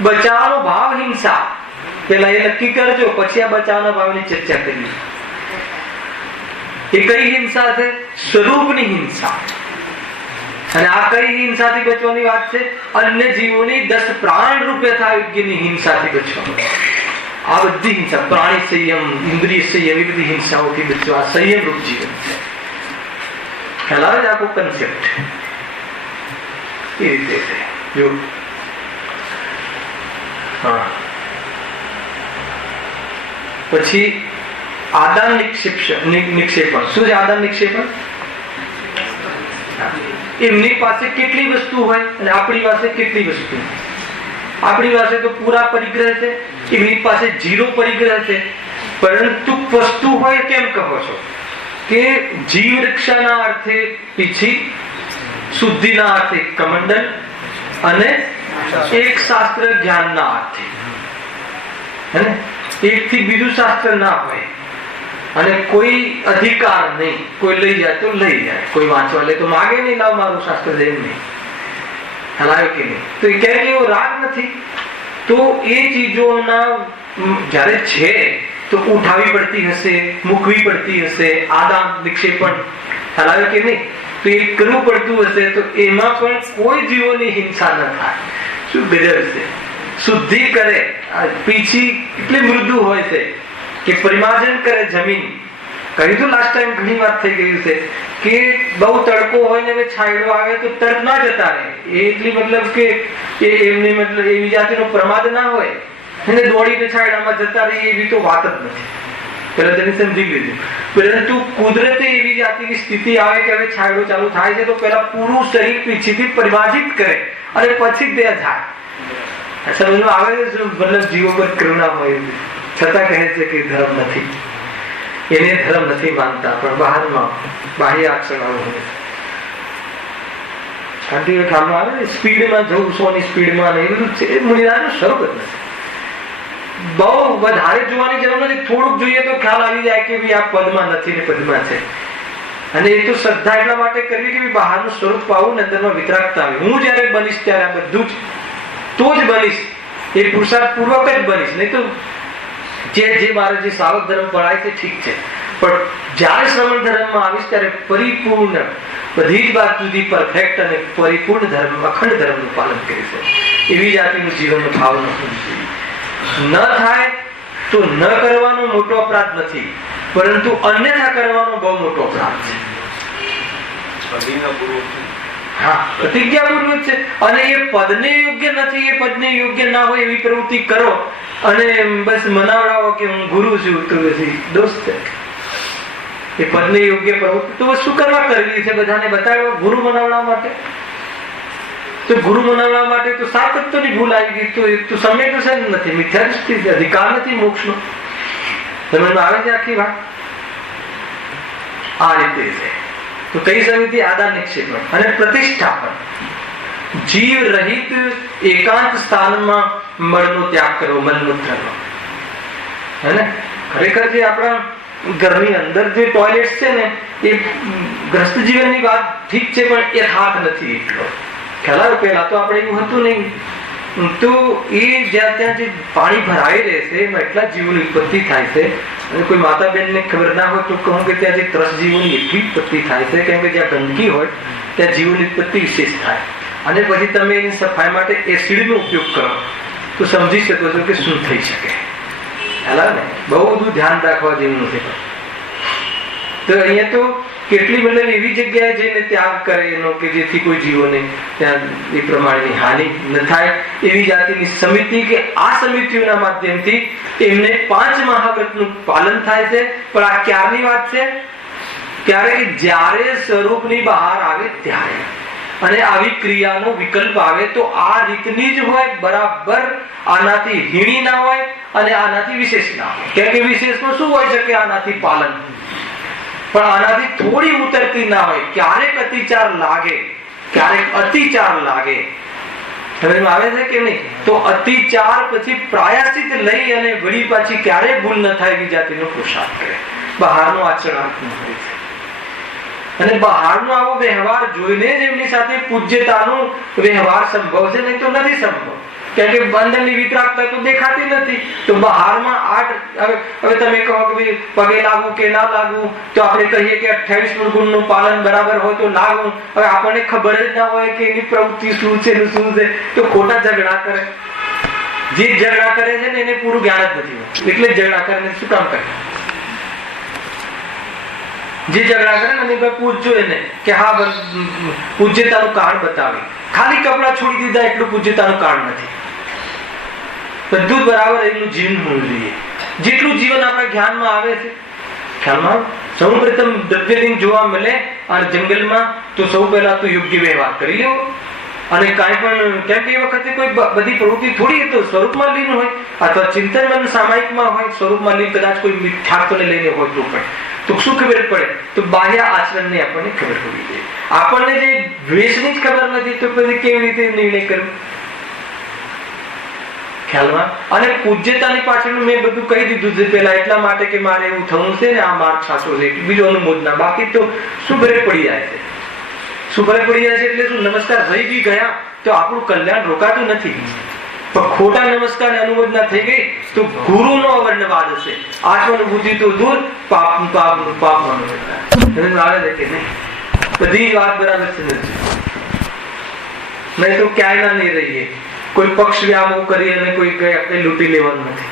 બચાવવાનો ભાવ હિંસા, પેલા એ નક્કી કરજો, પછી આ બચાવવાના ભાવની ચર્ચા કરીએ. એ કઈ હિંસા છે? સ્વરૂપની હિંસા. અને આ કઈ હિંસાથી બચવાની વાત છે? અન્ય જીવોની 10 પ્રાણ રૂપે થાય હિંસાથી બચવાનું. આ બધી હિંસા, પ્રાણી સંયમ, ઇન્દ્રિય સંયમ, એ બધી હિંસાઓથી બચવા સંયમ રૂપ જીવન છે. ખ્યાલ આવે છે આખો કન્સેપ્ટ? એ રીતે છે. જો હા, પછી આદાન નિક્ષેપણ. શું છે આદાન નિક્ષેપણ? એમની પાસે કેટલી વસ્તુ હોય અને આપણી પાસે કેટલી વસ્તુ. આપણી પાસે તો પૂરા પરિગ્રહ છે, એમની પાસે 0 પરિગ્રહ છે. પરંતુ વસ્તુ હોય કેમ કહો છો? કે જીવ રક્ષાના અર્થે પીછી, શુદ્ધિના અર્થે કમંડલ, અને એક શાસ્ત્ર જ્ઞાનના અર્થે, હે ને? એકથી બીજું શાસ્ત્ર ના હોય, અને કોઈ અધિકાર નહીં. કોઈ લઈ જાય તો લઈ જાય, કોઈ વાંચવા લે તો માગે નહીં, લાવ મારું શાસ્ત્ર દે, એમ નહીં. હલાવે કે નહીં? તો એ કહે કે એવો રાગ નથી. તો એ ચીજોના જ્યારે છે તો ઉઠાવી પડતી હશે, મૂકવી પડતી હશે. આદાન નિક્ષેપણ, હલાવે કે નહીં? તો એ કરવું પડતું હશે. તો એમાં પણ કોઈ જીવોની હિંસા ન થાય. શું ગજબ છે! શુદ્ધિ કરે, પીછી એટલી મૃદુ હોય છે કે પરિમાર્જન કરે જમીન. કહ્યું તો લાસ્ટ ટાઈમ ઘણી વાત થઈ ગયું છે કે બહુ તડકો હોય ને છાંયડો આવે તો તરત ના જતા રહે. એટલી મતલબ કે એમની મતલબ એવી જાતિનો પ્રમાદ ના હોય, એને દોડીને છાંયડામાં જતા રહે એવી તો વાત જ નથી. પેલા તેને સમજી લીધું. પરંતુ કુદરતે એવી જાતિની સ્થિતિ આવે કે હવે છાંયડો ચાલુ થાય છે તો પેલા પૂરું શરીર પીછીથી પરિમાર્જિત કરે અને પછી તે જાય. સમજમાં આવે છે? મતલબ જીવો પર કરુણા હોય, છતાં કહે છે કે ધર્મ નથી. એને ધર્મ નથી માનતા, પણ બહારમાં બાહ્ય આચરણ હોય. ખ્યાલમાં આવે ને, સ્પીડમાં જવું, 100ની સ્પીડમાં ને, એ બધું છે. એ મુનિરાજનું સ્વરૂપ જ નથી. બહુ વધારે જોવાની જરૂર નથી, થોડુંક જોઈએ તો ખ્યાલ આવી જાય કે આ પદમાં નથી ને પદમાં છે. અને એ તો શ્રદ્ધા એટલા માટે કરવી કે બહારનું સ્વરૂપ પાવું ને અંદરમાં વિતરાગતા આવે. હું જયારે બનીશ ત્યારે આ બધું જ તો જ બનીશ, એ પુરુષાર્થ પૂર્વક જ બનીશ. નહીં તો જે મારે જે સાવક ધર્મ પડાય છે ઠીક છે, પણ જયારે શ્રવણ ધર્મમાં આવીશ ત્યારે પરિપૂર્ણ બધી જ બાજુથી પરફેક્ટ અને પરિપૂર્ણ ધર્મ, અખંડ ધર્મનું પાલન કરીશ. એવી જાતિનું જીવનનો ભાવ ન થાય તો ન કરવાનો મોટો અપરાધ નથી, પરંતુ અન્યથા કરવાનો બહુ મોટો અપરાધ છે. હા, પ્રતિજ્ઞાપૂર્વક છે. અને એ પદને યોગ્ય નથી, એ પદને યોગ્ય ના હોય એવી પ્રવૃત્તિ કરો અને બસ મનાવડાવો કે હું ગુરુ છું, તો દોસ્ત છે. એ પદને યોગ્ય પ્રવૃત્તિ તો શું કરવા કરવી છે? બધાને બતાડવા, ગુરુ મનાવવા માટે. તો ગુરુ મનાવવા માટે તો સાત તત્વની ભૂલ આવી ગઈ, તો સમય તો છે નથી, મિથ્યા દૃષ્ટિ, અધિકાર નથી મોક્ષનો. સમજમાં આવે છે આખી વાત? આ રીતે છે. તો કઈ સમિતિ? આદાન નિક્ષેપણ અને પ્રતિષ્ઠાપન. જીવ રહિત એકાંત સ્થાનમાં મળનો ત્યાગ કરવો, મલમૂત્રનો. હે ને? ખરેખર જે આપણા ઘરની અંદર જે ટોયલેટ છે ને, એ ગ્રસ્ત જીવનની વાત ઠીક છે, પણ એ હાથ નથી એટલો ખ્યાલ આવે. પહેલા તો આપણે એવું હતું નહીં. તો એ જ્યાં ત્યાં જે પાણી ભરાઈ રહેશે એમાં એટલા જીવોની ઉત્પત્તિ થાય છે. અને કોઈ માતા બેન ને ખબર ના હોય તો કહું કે ત્યાં જે ત્રસ જીવોની એટલી ઉત્પત્તિ થાય છે, કેમ કે જ્યાં ગંદકી હોય ત્યાં જીવોની ઉત્પત્તિ વિશેષ થાય. અને પછી તમે એની સફાઈ માટે એસિડનો ઉપયોગ કરો તો સમજી શકો છો કે શું થઈ શકે. ખ્યાલ ને? બહુ બધું ધ્યાન રાખવા જેવું નથી. તો અહીંયા તો કેટલી મતલબ એવી જગ્યાએ જઈને ત્યાગ કરે એનો કે જેથી કોઈ જીવોને ત્યાં એ પ્રમાણેની હાનિ ન થાય, એવી જાતિની સમિતિ કે આ સમિતિઓના માધ્યમથી એમને 5 મહાવ્રતનું પાલન થાય છે. પણ આ ક્યારની વાત છે? ક્યારે? જ્યારે સ્વરૂપની બહાર આવે ત્યારે. અને આવી ક્રિયાનો વિકલ્પ આવે તો આ રીતની જ હોય, બરાબર આનાથી હીણી ના હોય અને આનાથી વિશેષ ના હોય. કેમ કે વિશેષમાં શું હોય શકે? આનાથી પાલન, પણ આનાથી થોડી ઉતરતી ના હોય. ક્યારેક અતિચાર લાગે, ક્યારેક અતિચાર લાગે. સમજમાં આવે છે કે નહીં? તો અતિચાર પછી પ્રાયશ્ચિત લઈ અને વળી પાછી ક્યારેય ભૂલ ન થાય એવી જાતિનો પુરુષાર્થ કરે. બહારનો આચરણાર્થ ન હોય છે. અને બહારનો આવો વ્યવહાર જોઈને જ એમની સાથે પૂજ્યતાનો વ્યવહાર સંભવ છે, નહીં તો નથી સંભવ. કેમ કે બંધનની વિતરાગતા તો દેખાતી નથી. તો બહારમાં હવે તમે કહો કે પગે લાગવું કે ના લાગવું, તો આપણે કહીએ કે 28 ગુણનું પાલન બરાબર હોય તો લાગવું. હવે આપણને ખબર જ ના હોય કે એની પ્રવૃત્તિ શું છે શું છે, તો ખોટા ઝઘડા કરે. જે ઝઘડા કરે છે ને એને પૂરું જ્ઞાન જ નથી, એટલે ઝઘડા કરે. શું કામ કરે? જે ઝઘડા કરે ને પૂછજો એને કે હા પૂજ્યતાનું કારણ બતાવે. ખાલી કપડા છોડી દીધા એટલું પૂજ્યતાનું કારણ નથી. બધું બરાબર એટલું જીવન હોવું જોઈએ. જેટલું જીવન આપણા જ્ઞાનમાં આવે છે, ખ્યાલમાં સૌ પ્રથમ દ્રવ્યલિંગ જોવા મળે અને જંગલમાં, તો સૌ પહેલા તો યોગ્ય વ્યવહાર કરી લેવો. અને કાંઈ પણ, કેમ કે એ વખતે કોઈ બધી પ્રવૃત્તિ થોડી તો સ્વરૂપમાં લીન હોય, અથવા ચિંતન સામાયિકમાં હોય. સ્વરૂપમાં લીન કદાચ કોઈ મિથ્યાત્વને લઈને હોય તો પણ તો શું ખબર પડે? તો બાહ્ય આચરણની આપણને ખબર પડવી જોઈએ. આપણને જે દ્વેષની જ ખબર નથી તો પછી કેવી રીતે નિર્ણય કરવો? ખ્યાલમાં? અને પૂજ્યતાની પાછળનું મેં બધું કહી દીધું છે પેલા, એટલા માટે કે મારે એવું થવું છે ને આ માર્ગ સાચો છે, બીજો અનુમોદના. બાકી તો શું ફરક પડી જાય છે? શું ફરક પડી જાય છે એટલે શું? નમસ્કાર થઈ બી ગયા તો આપણું કલ્યાણ રોકાતું નથી. પણ ખોટા નમસ્કાર ને અનુમોદના થઈ ગઈ તો ગુરુનો અવર્ણવાદ હશે. આત્માનુભૂતિ તો દૂર, પાપ આવે છે કે નહીં? બધી વાત બરાબર છે, નહીં તો ક્યાંય ના નહીં રહીએ. કોઈ પક્ષ વ્યામોહ કરી અને કોઈ આપણે લૂંટી લેવાનું નથી.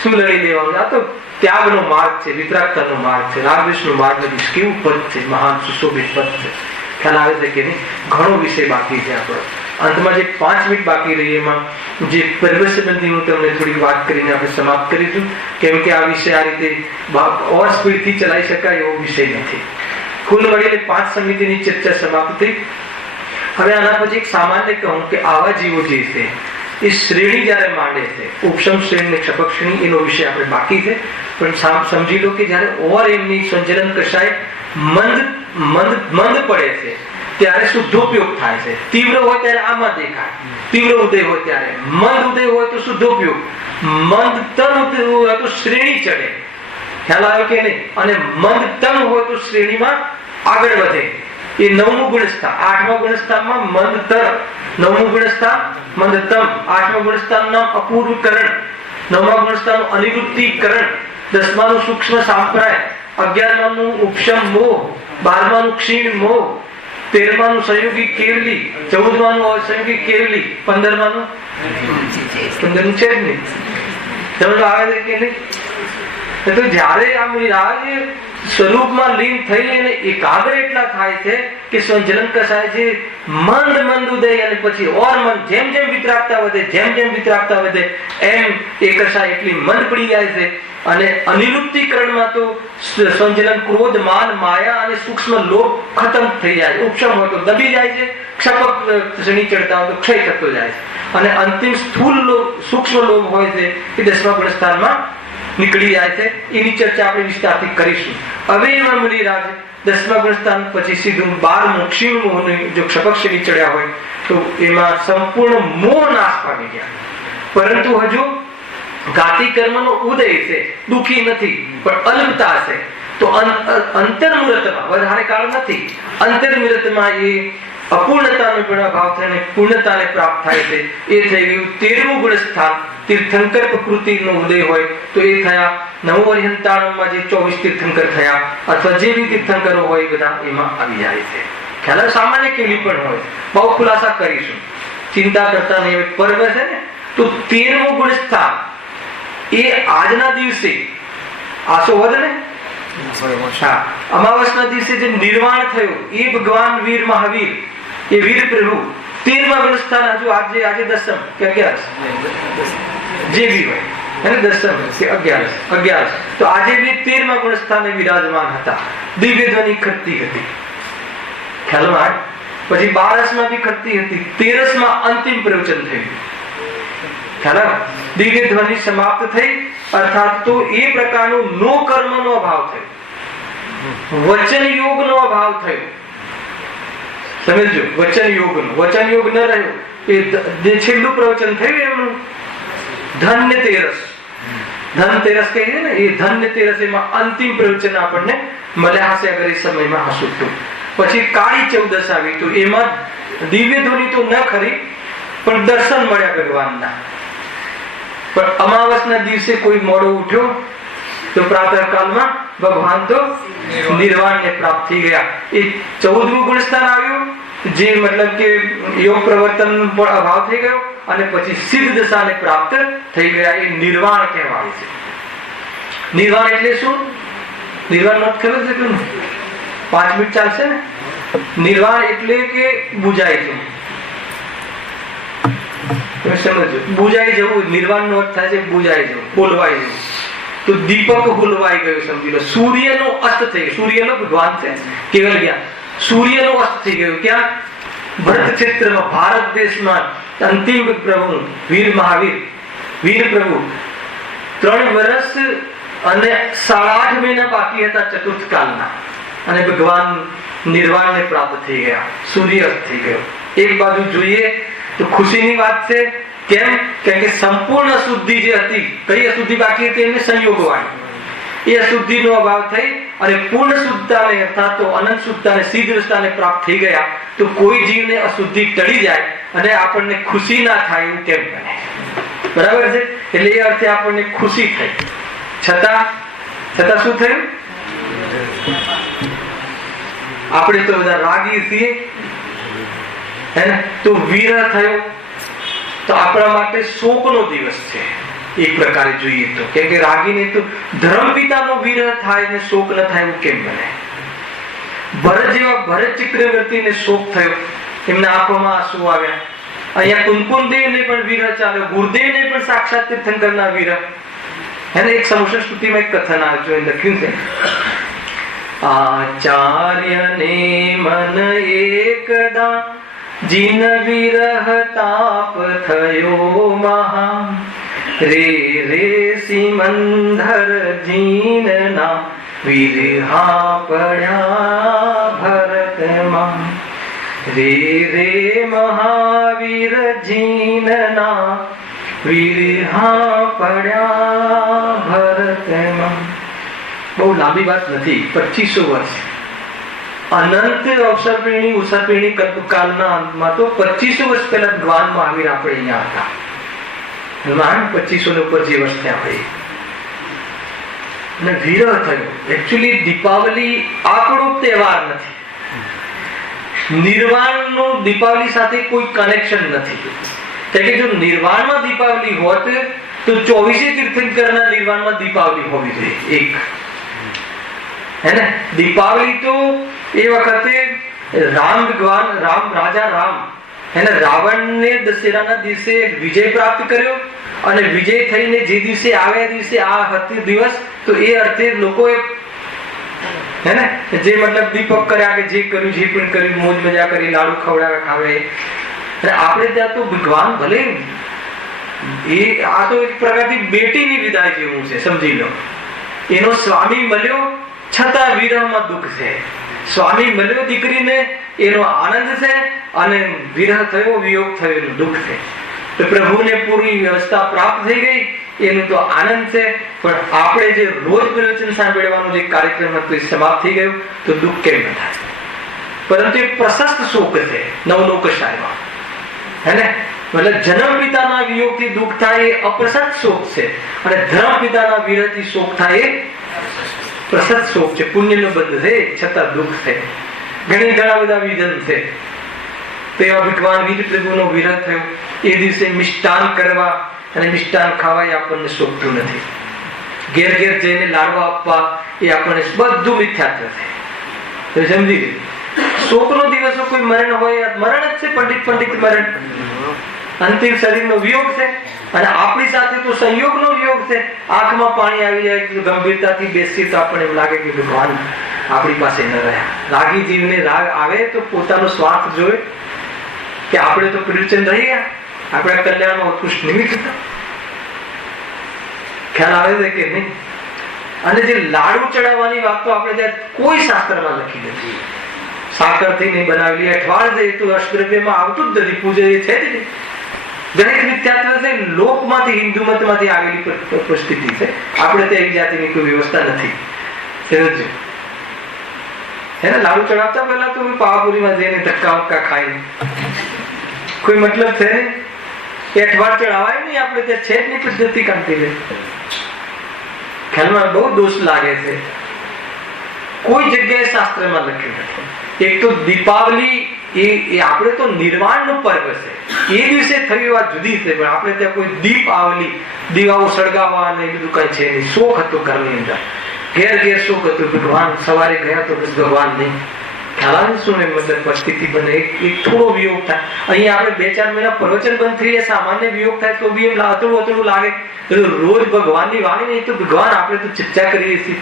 શું લડી લેવાનું? આ તો ત્યાગનો માર્ગ છે, વિતરાગતાનો માર્ગ છે, રાગદ્વેષનો માર્ગ નથી. કેવું પદ છે, મહાન સુશોભિત પદ છે. ખ્યાલ આવે છે કે નહીં? ઘણો વિષય બાકી છે આપણો. અંતમાં જે 5 મિનિટ બાકી રહી એમાં જે પરિવર્તન સંબંધી હું તમને થોડીક વાત કરીને આપણે સમાપ્ત કરીશું. કેમ કે આ વિષય આ રીતે ઓર સ્પીડથી ચલાવી શકાય એવો વિષય નથી. કુલ મળીને 5 સમિતિની ચર્ચા સમાપ્ત થઈ. હવે આના પછી એક સામાન્ય કહું કે આવા જીવો જે છે એ શ્રેણી જયારે માંડે છે, ઉપશમ શ્રેણી ને ક્ષપક શ્રેણી, એનો વિષય આપણે બાકી છે. પણ સમજી લો કે જયારે ઓર એમની સંચલન કશાય મંદ પડે છે ત્યારે શુદ્ધોપયોગ થાય છે. તીવ્ર હોય ત્યારે આમાં દેખાય, તીવ્ર ઉદય હોય ત્યારે, મંદ ઉદય હોય તો શુદ્ધોપયોગ, મંદ તન ઉદય હોય તો શ્રેણી ચડે. ખ્યાલ આવે કે નહીં? અને મંદ તન હોય તો શ્રેણીમાં આગળ વધે. એ 9મું ગુણસ્થાન. 8મા ગુણસ્થાનમાં મંદતર, 9મું ગુણસ્થાન મંદતમ, 8મા ગુણસ્થાનનું નામ અપૂર્વકરણ, 9મા ગુણસ્થાનનું અનિવૃત્તિકરણ, 10માનું સૂક્ષ્મ સાંપ્રાય, 11માનું ઉપશમ મોહ, 12માનું ક્ષીણ મોહ, 13માનું સંયોગી કેવલી, 14માનું અસંયોગી કેવલી, 15માનું છે જ નહીં. સમજ આવે છે કે નહીં? તો જયારે આ મહારાજ સ્વરૂપમાં લીન થઈ અને એકાગ્ર એટલા થાય છે કે સંજલન કસાય છે મંદ મંદ ઉદય, અને પછી ઓર મન જેમ જેમ વિતરાગતા વધે, જેમ જેમ વિતરાગતા વધે એમ એ કસાય એટલી મંદ પડી જાય છે. અને અનિરુક્તિકરણમાં તો સંજલન, ક્રોધ, માન, માયા અને સૂક્ષ્મ લોભ ખતમ થઈ જાય, ઉપશમ હોય તો દબી જાય છે, ક્ષપક શનિ ચડતા હોય તો ક્ષય થતો જાય છે. અને અંતિમ સ્થૂલ લોભ, સૂક્ષ્મ લોભ હોય છે એ 10મા ગુણસ્થાનમાં નીકળી જાય છે. એની ચર્ચા આપણે વિસ્તારથી કરીશું. હવે એમાં મુનિરાજ 10મા ગુણસ્થાન પછી સીધું 12 ક્ષીણ મોહની જો ક્ષપક શનિ ચડ્યા હોય તો એમાં સંપૂર્ણ મોહ નાશ પામી ગયા. પરંતુ હજુ ઘાતી કર્મનો ઉદય છે, દુઃખી નથી પણ અલ્પતા છે. તો અંતર્મુહૂર્તમાં વધારે કાળ નથી, અંતર્મુહૂર્તમાં એ અપૂર્ણતાનો ભાવ થઈને પૂર્ણતાને પ્રાપ્ત થાય છે. એ થઈ ગયું 13મું ગુણસ્થાન. તીર્થંકર પ્રકૃતિનો ઉદય હોય તો એ થયા 9 અરિહંતાણમાં જે 24 તીર્થંકર થયા, અથવા જે બી તીર્થંકરો હોય બધા એમાં આવી જાય છે. ખ્યાલ સામાન્ય કેવી પણ હોય, બહુ ખુલાસા કરીશું, ચિંતા કરતા નહીં. પર્વ છે ને તો 13મું ગુણસ્થાન એ આજના દિવસે આસો વધ ને અમાવસના દિવસે જે નિર્વાણ થયું એ ભગવાન વીર મહાવીર, એ વીર પ્રભુ 13મા ગુણસ્થાન હજુ આજે 10મ કે 11 જે બી હોય એને 10મ કે 11 તો આજે બી 13મા ગુણસ્થાને વિરાજમાન હતા. દિવ્ય ધ્વનિ ખરતી હતી, ખ્યાલ. પછી 12માં બી ખરતી હતી, 13માં અંતિમ પ્રવચન થયું, ખ્યાલ. દિવ્ય ધ્વનિ સમાપ્ત થઈ, અર્થાત તો એ પ્રકારનો નો કર્મનો અભાવ થયો, વચન યોગનો અભાવ થયો. સમજો, વચન યોગ ન રહ્યો. એ જે છેલ્લું પ્રવચન થયું એમનું ધન્યતેરસ કહીએ ને, એ ધન્યતેરસ એમાં અંતિમ પ્રવચન આપણને મળ્યા હશે અગર એ સમયમાં હશું તો. પછી કાળી ચૌદસ આવી તો એમાં દિવ્ય ધ્વનિ તો ન ખરી પણ દર્શન મળ્યા ભગવાનના. પણ અમાવસના દિવસે કોઈ મોડો ઉઠ્યો તો પ્રાતઃકાલમાં ભગવાન તો નિર્વાણને પ્રાપ્ત થઈ ગયા. એ 14મું ગુણસ્થાન આવ્યું, જે મતલબ કે યોગ પ્રવર્તન પણ અભાવ થઈ ગયો અને પછી સિદ્ધ દશાને પ્રાપ્ત થઈ ગયા. એ નિર્વાણ કહેવાય છે. નિર્વાણ એટલે શું? નિર્વાણ મત ખબર છે કે 5 મિનિટ ચાલશે ને. નિર્વાણ એટલે કે બુજાઈ જવું. તમે સમજો, બુજાઈ જવું નિર્વાણ નો અર્થ થાય છે બુજાઈ જવું, બોલવાઈ જવું. તો દીપક હુલવાઈ ગયો, સમજી લો. સૂર્યનો અસ્ત થઈ ગયો. સૂર્યનો ભગવાન છે કેવલ જ્ઞાન. સૂર્યનો અસ્ત થઈ ગયો ક્યાં? ભરત ક્ષેત્રમાં, ભારત દેશમાં અંતિમ પ્રભુ વીર મહાવીર, વીર પ્રભુ 3 વર્ષ અને 8.5 મહિના બાકી હતા ચતુર્થ કાલના, અને ભગવાન નિર્વાણને પ્રાપ્ત થઈ ગયા. સૂર્ય અસ્ત થઈ ગયો. એક બાજુ જોઈએ તો ખુશીની વાત છે. કેમ? કારણ કે સંપૂર્ણ શુદ્ધિ જે હતી, કઈ અશુદ્ધિ બાકી હતી? એમને સંયોગવાળી. એ અશુદ્ધિનો અભાવ થઈ અને પૂર્ણ શુદ્ધતાને અર્થાત તો અનંત શુદ્ધતાને, સિદ્ધ અવસ્થાને પ્રાપ્ત થઈ ગયા. તો કોઈ જીવને અશુદ્ધિ ટળી જાય અને આપણને ખુશી ના થાય એવું કેમ બને? બરાબર છે. એટલે એ અર્થે આપણને ખુશી થઈ. છતાં શું થયું? આપણે તો બધા રાગી છીએ હે ને. તો વિરહ થયો તો આપણા માટે શોકનો દિવસ છે એક પ્રકારે જોઈએ તો. કેમ કે રાગીને તો ધર્મ પિતાનો વિરહ થાય ને શોક ન થાય એવું કેમ બને? ભરત ચક્રવર્તીને શોક થયો, એમના આંખોમાં આંસુ આવ્યા. અહીંયા કુંકુમદેવને પણ વિરહ ચાલ્યો, ગુરુદેવને પણ સાક્ષાત તીર્થંકરના વિરહ. એને એક સમોસર સ્તુતિમાં એક કથન જોઈને લખ્યું છે. આચાર્યને મન એકદા જીન વિરહ તાપ થયો મહા, રે સિમંદર જીનના વિરહા પડ્યા ભરતમાં. રે મહાવીર જીનના વિરહા પડ્યા ભરતમાં. બહુ લાંબી વાત નથી, 2500 વર્ષ. અનંત અવસરપીણી ઉષાપીણી કલ્પકાલના અંતમાં તો 2500 વર્ષ પહેલા ભગવાન મહાવીર આપણે અહીંયા હતા. 2500 ઉપર જે વર્ષ થયા ભાઈ. અને વિરહ થયો. એકચ્યુઅલી દીપાવલી આપણો તહેવાર નથી. નિર્વાણનો દીપાવલી સાથે કોઈ કનેક્શન નથી. કારણ કે જો નિર્વાણમાં દીપાવલી હોત તો 24 તીર્થંકરના નિર્વાણમાં દીપાવલી હોવી જોઈએ એક, હે ને? દીપાવલી તો એ વખતે રામ ભગવાન, રાજા રામ, હે ને, રાવણને દશેરાના દિવસે વિજય પ્રાપ્ત કર્યો, અને વિજય થઈને જે દિવસે આવ્યા દિવસે આ હતી દિવસ, તો એ અર્થે લોકોએ, હે ને, જે મતલબ દીપક કર્યા કે જે કર્યું, જે પણ કર્યું, મોજ મજા કરી, લાડુ ખવડાવ્યા, ખાવે. અને આપણે ત્યાં તો ભગવાન ભલે એ આ તો એક પ્રકારથી બેટીની વિદાય જેવું છે, સમજી લો. એનો સ્વામી મળ્યો છતાં વિરહમાં દુઃખ છે. સ્વામી મળ્યો દીકરીને, એનો આનંદ છે, અને વિરહ થયો, વિયોગ થયો, એનું દુઃખ છે. તો પ્રભુને પૂરી વ્યવસ્થા પ્રાપ્ત થઈ ગઈ, એનું તો આનંદ છે. પણ આપણે જે રોજ પ્રવચન સાંભળવાનો જે કાર્યક્રમ હતો એ સમાપ્ત થઈ ગયો, તો દુઃખ કેમ ન થાય? પરંતુ એ પ્રશસ્ત શોક છે નવલોકશાહીમાં, હે ને? મતલબ જન્મ પિતાના વિયોગથી દુઃખ થાય એ અપ્રશસ્ત શોક છે, અને ધર્મ પિતાના વિરહથી શોક થાય એ પ્રશસ્ત શોક છે. પુણ્યનો બંધ છે છતાં દુઃખ છે. ઘણા બધા વિધન છે. તો એવા ભગવાન વિજ પ્રભુનો વિરહ થયો. એ દિવસે મિષ્ટાન કરવા અને મિષ્ટાન ખાવા એ આપણને શોભતું નથી. ઘેર ઘેર જઈને લાડવા આપવા એ આપણને બધું મિથ્યાત્વ છે. સમજી ગયું? શોકનો દિવસો કોઈ મરણ હોય, મરણ જ છે, પંડિત મરણ, અંતિમ શરીરનો વિયોગ છે. અને આપણી સાથે તો સંયોગનો વિયોગ છે. આંખમાં પાણી આવી જાય, ગંભીરતાથી બેસીએ તો આપણને એમ લાગે કે ભગવાન આપણી પાસે ન રહ્યા. રાગી જીવને રાગ આવે તો પોતાનો સ્વાર્થ જોવે કે આપણે તો પ્રવચન રહી ગયા, આપણા કલ્યાણમાં ઉત્કૃષ્ટ નિમિત્ત હતા. ખ્યાલ આવે છે કે નહીં? અને જે લાડુ ચડાવવાની વાત તો આપણે ત્યાં કોઈ શાસ્ત્રમાં લખી નથી. સાકરથી નહીં બનાવેલી અઠવાડ છે, એ તો અષ્ટદ્રવ્યમાં આવતું જ નથી. પૂજે એ છે જ નહીં. દરેક મિથ્યાત્વ છે, લોકમાંથી, હિન્દુ મતમાંથી આવેલી પરિસ્થિતિ છે. આપણે ત્યાં એક જાતિની કોઈ વ્યવસ્થા નથી. સમજો? એને લાડુ ચડાવતા પહેલા તો પાવાપુરીમાં જઈને ધક્કા ઉક્કા ખાઈને કોઈ મતલબ છે ને? એ અઠવાડ ચડાવાય નહીં. આપણે ત્યાં છે જ નહીં પદ્ધતિ કાંતિ લે. ખ્યાલમાં બહુ દોષ લાગે છે. કોઈ જગ્યાએ શાસ્ત્રમાં લખ્યું નથી. એક તો દીપાવલી એ આપણે તો નિર્વાણનું પર્વ છે. એ દિવસે થયું વાત જુદી છે, પણ આપણે ત્યાં કોઈ દીપાવલી, દીવાઓ સળગાવવા અને એ બધું કઈ છે નહીં. શોખ હતો ઘરની અંદર, ઘેર ઘેર શોખ હતું. ભગવાન સવારે ગયા તો ભગવાન નહીં. ખ્યાલ આવે શું મતલબ પરિસ્થિતિ બને, એક થોડો વિયોગ થાય. અહીંયા આપણે 2-4 મહિના પ્રવચન બંધ થઈ જાય, સામાન્ય વિયોગ થાય તો બી એમ અતડું લાગે. રોજ ભગવાનની વાણી નહીં તો ભગવાન આપણે તો ચર્ચા કરીએ છીએ,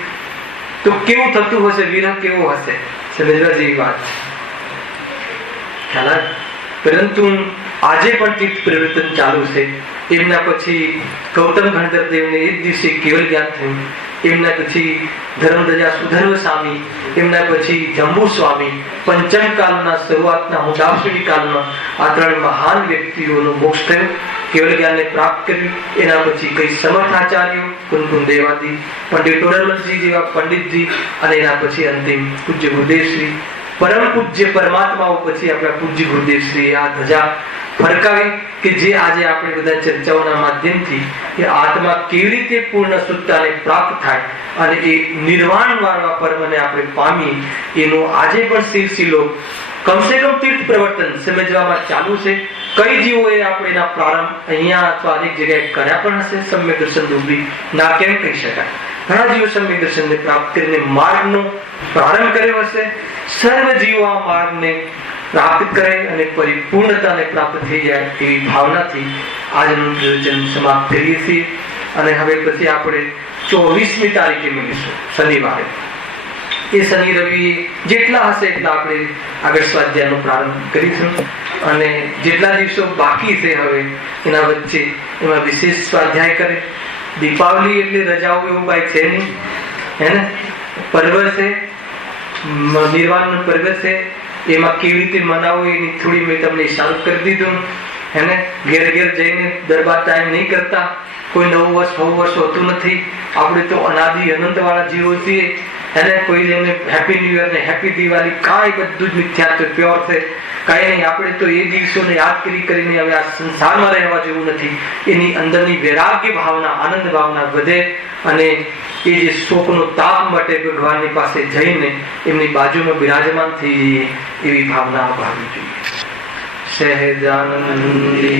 તો કેવું થતું હશે, વિરહ કેવો હશે? સમજવા જેવી વાત. ખ્યાલ આવે? પરંતુ આજે પણ તીર્થ પ્રવર્તન ચાલુ છે. એમના પછી ગૌતમ ગણધર દેવને એક દિવસે કેવલ જ્ઞાન થયું. એમના પછી ધર્મધજા સુધર્વ સ્વામી, એમના પછી જંબુ સ્વામી, પંચમ કાલના શરૂઆતના હુંડાસુરી કાલમાં આ 3 મહાન વ્યક્તિઓનો મોક્ષ થયો, કેવલ જ્ઞાનને પ્રાપ્ત કર્યું. એના પછી કઈ સમર્થાચાર્યો, કુનકુન દેવાદી, પંડિત ટોડરમલજી જેવા પંડિતજી, અને એના પછી અંતિમ પૂજ્ય ગુરુદેવશ્રી, પરમ પૂજ્ય પરમાત્માઓ. પછી આપણા પૂજ્ય ગુરુદેવશ્રી આ ધજા ફરકાવી કે જે આજે આપણે બધા ચર્ચાઓના માધ્યમથી એ આત્મા કેવી રીતે પૂર્ણ શુદ્ધતાને પ્રાપ્ત થાય અને એ નિર્વાણ વાળા પર્વને આપણે પામીએ, એનો આજે પણ સિલસિલો કમસે કમ તીર્થ પ્રવર્તન સમજવામાં ચાલુ છે. કઈ જીવોએ આપણે એના પ્રારંભ અહીંયા અથવા અનેક જગ્યાએ કર્યા પણ હશે. સમ્યક દર્શન રૂપી ના કેમ કહી શકાય? ઘણા જીવો સમ્યક દર્શનને પ્રાપ્ત કરીને માર્ગનો પ્રારંભ કર્યો હશે. સર્વ જીવો આ માર્ગને પ્રાપ્ત કરે અને પરિપૂર્ણતાને પ્રાપ્ત થઈ જાય એવી ભાવનાથી આજનું પ્રવચન સમાપ્ત કરીએ છીએ. અને હવે પછી આપણે 24મી તારીખે મળીશું, શનિવારે. એ શનિ રવિ જેટલા હશે એટલા આપણે આગળ સ્વાધ્યાયનો પ્રારંભ કરીશું. અને જેટલા દિવસો બાકી છે હવે એના વચ્ચે એમાં વિશેષ સ્વાધ્યાય કરે. દીપાવલી એટલે રજાઓ એવું કાંઈ છે નહીં, હે ને? પર્વ છે, નિર્વાણનું પર્વ છે. એમાં કેવી રીતે મનાવવું એની થોડી મેં તમને ઇશારો કરી દીધું, હે ને? ઘેર ઘેર જઈને દરબાર ટાઈમ નહીં કરતા. કોઈ 9 વર્ષ 9 વર્ષ હોતું નથી. આપણે તો અનાદિ અનંત વાળા જીવો છીએ, એને કોઈ જેમને હેપી ન્યુ યર ને હેપી દિવાળી કાંઈ બધું જ મિથ્યાત્વ પ્યોર છે. કાંઈ નહીં. આપણે તો એ દિવસોને યાદ કરીને હવે આ સંસારમાં રહેવા જેવું નથી. એની અંદરની વૈરાગ્ય ભાવના, આનંદ ભાવના વધે અને એ જે શોકનો તાપ માટે ભગવાનની પાસે જઈને એમની બાજુમાં બિરાજમાન થઈ જઈએ એવી ભાવના ભાવવી જોઈએ. સહેજાનંદી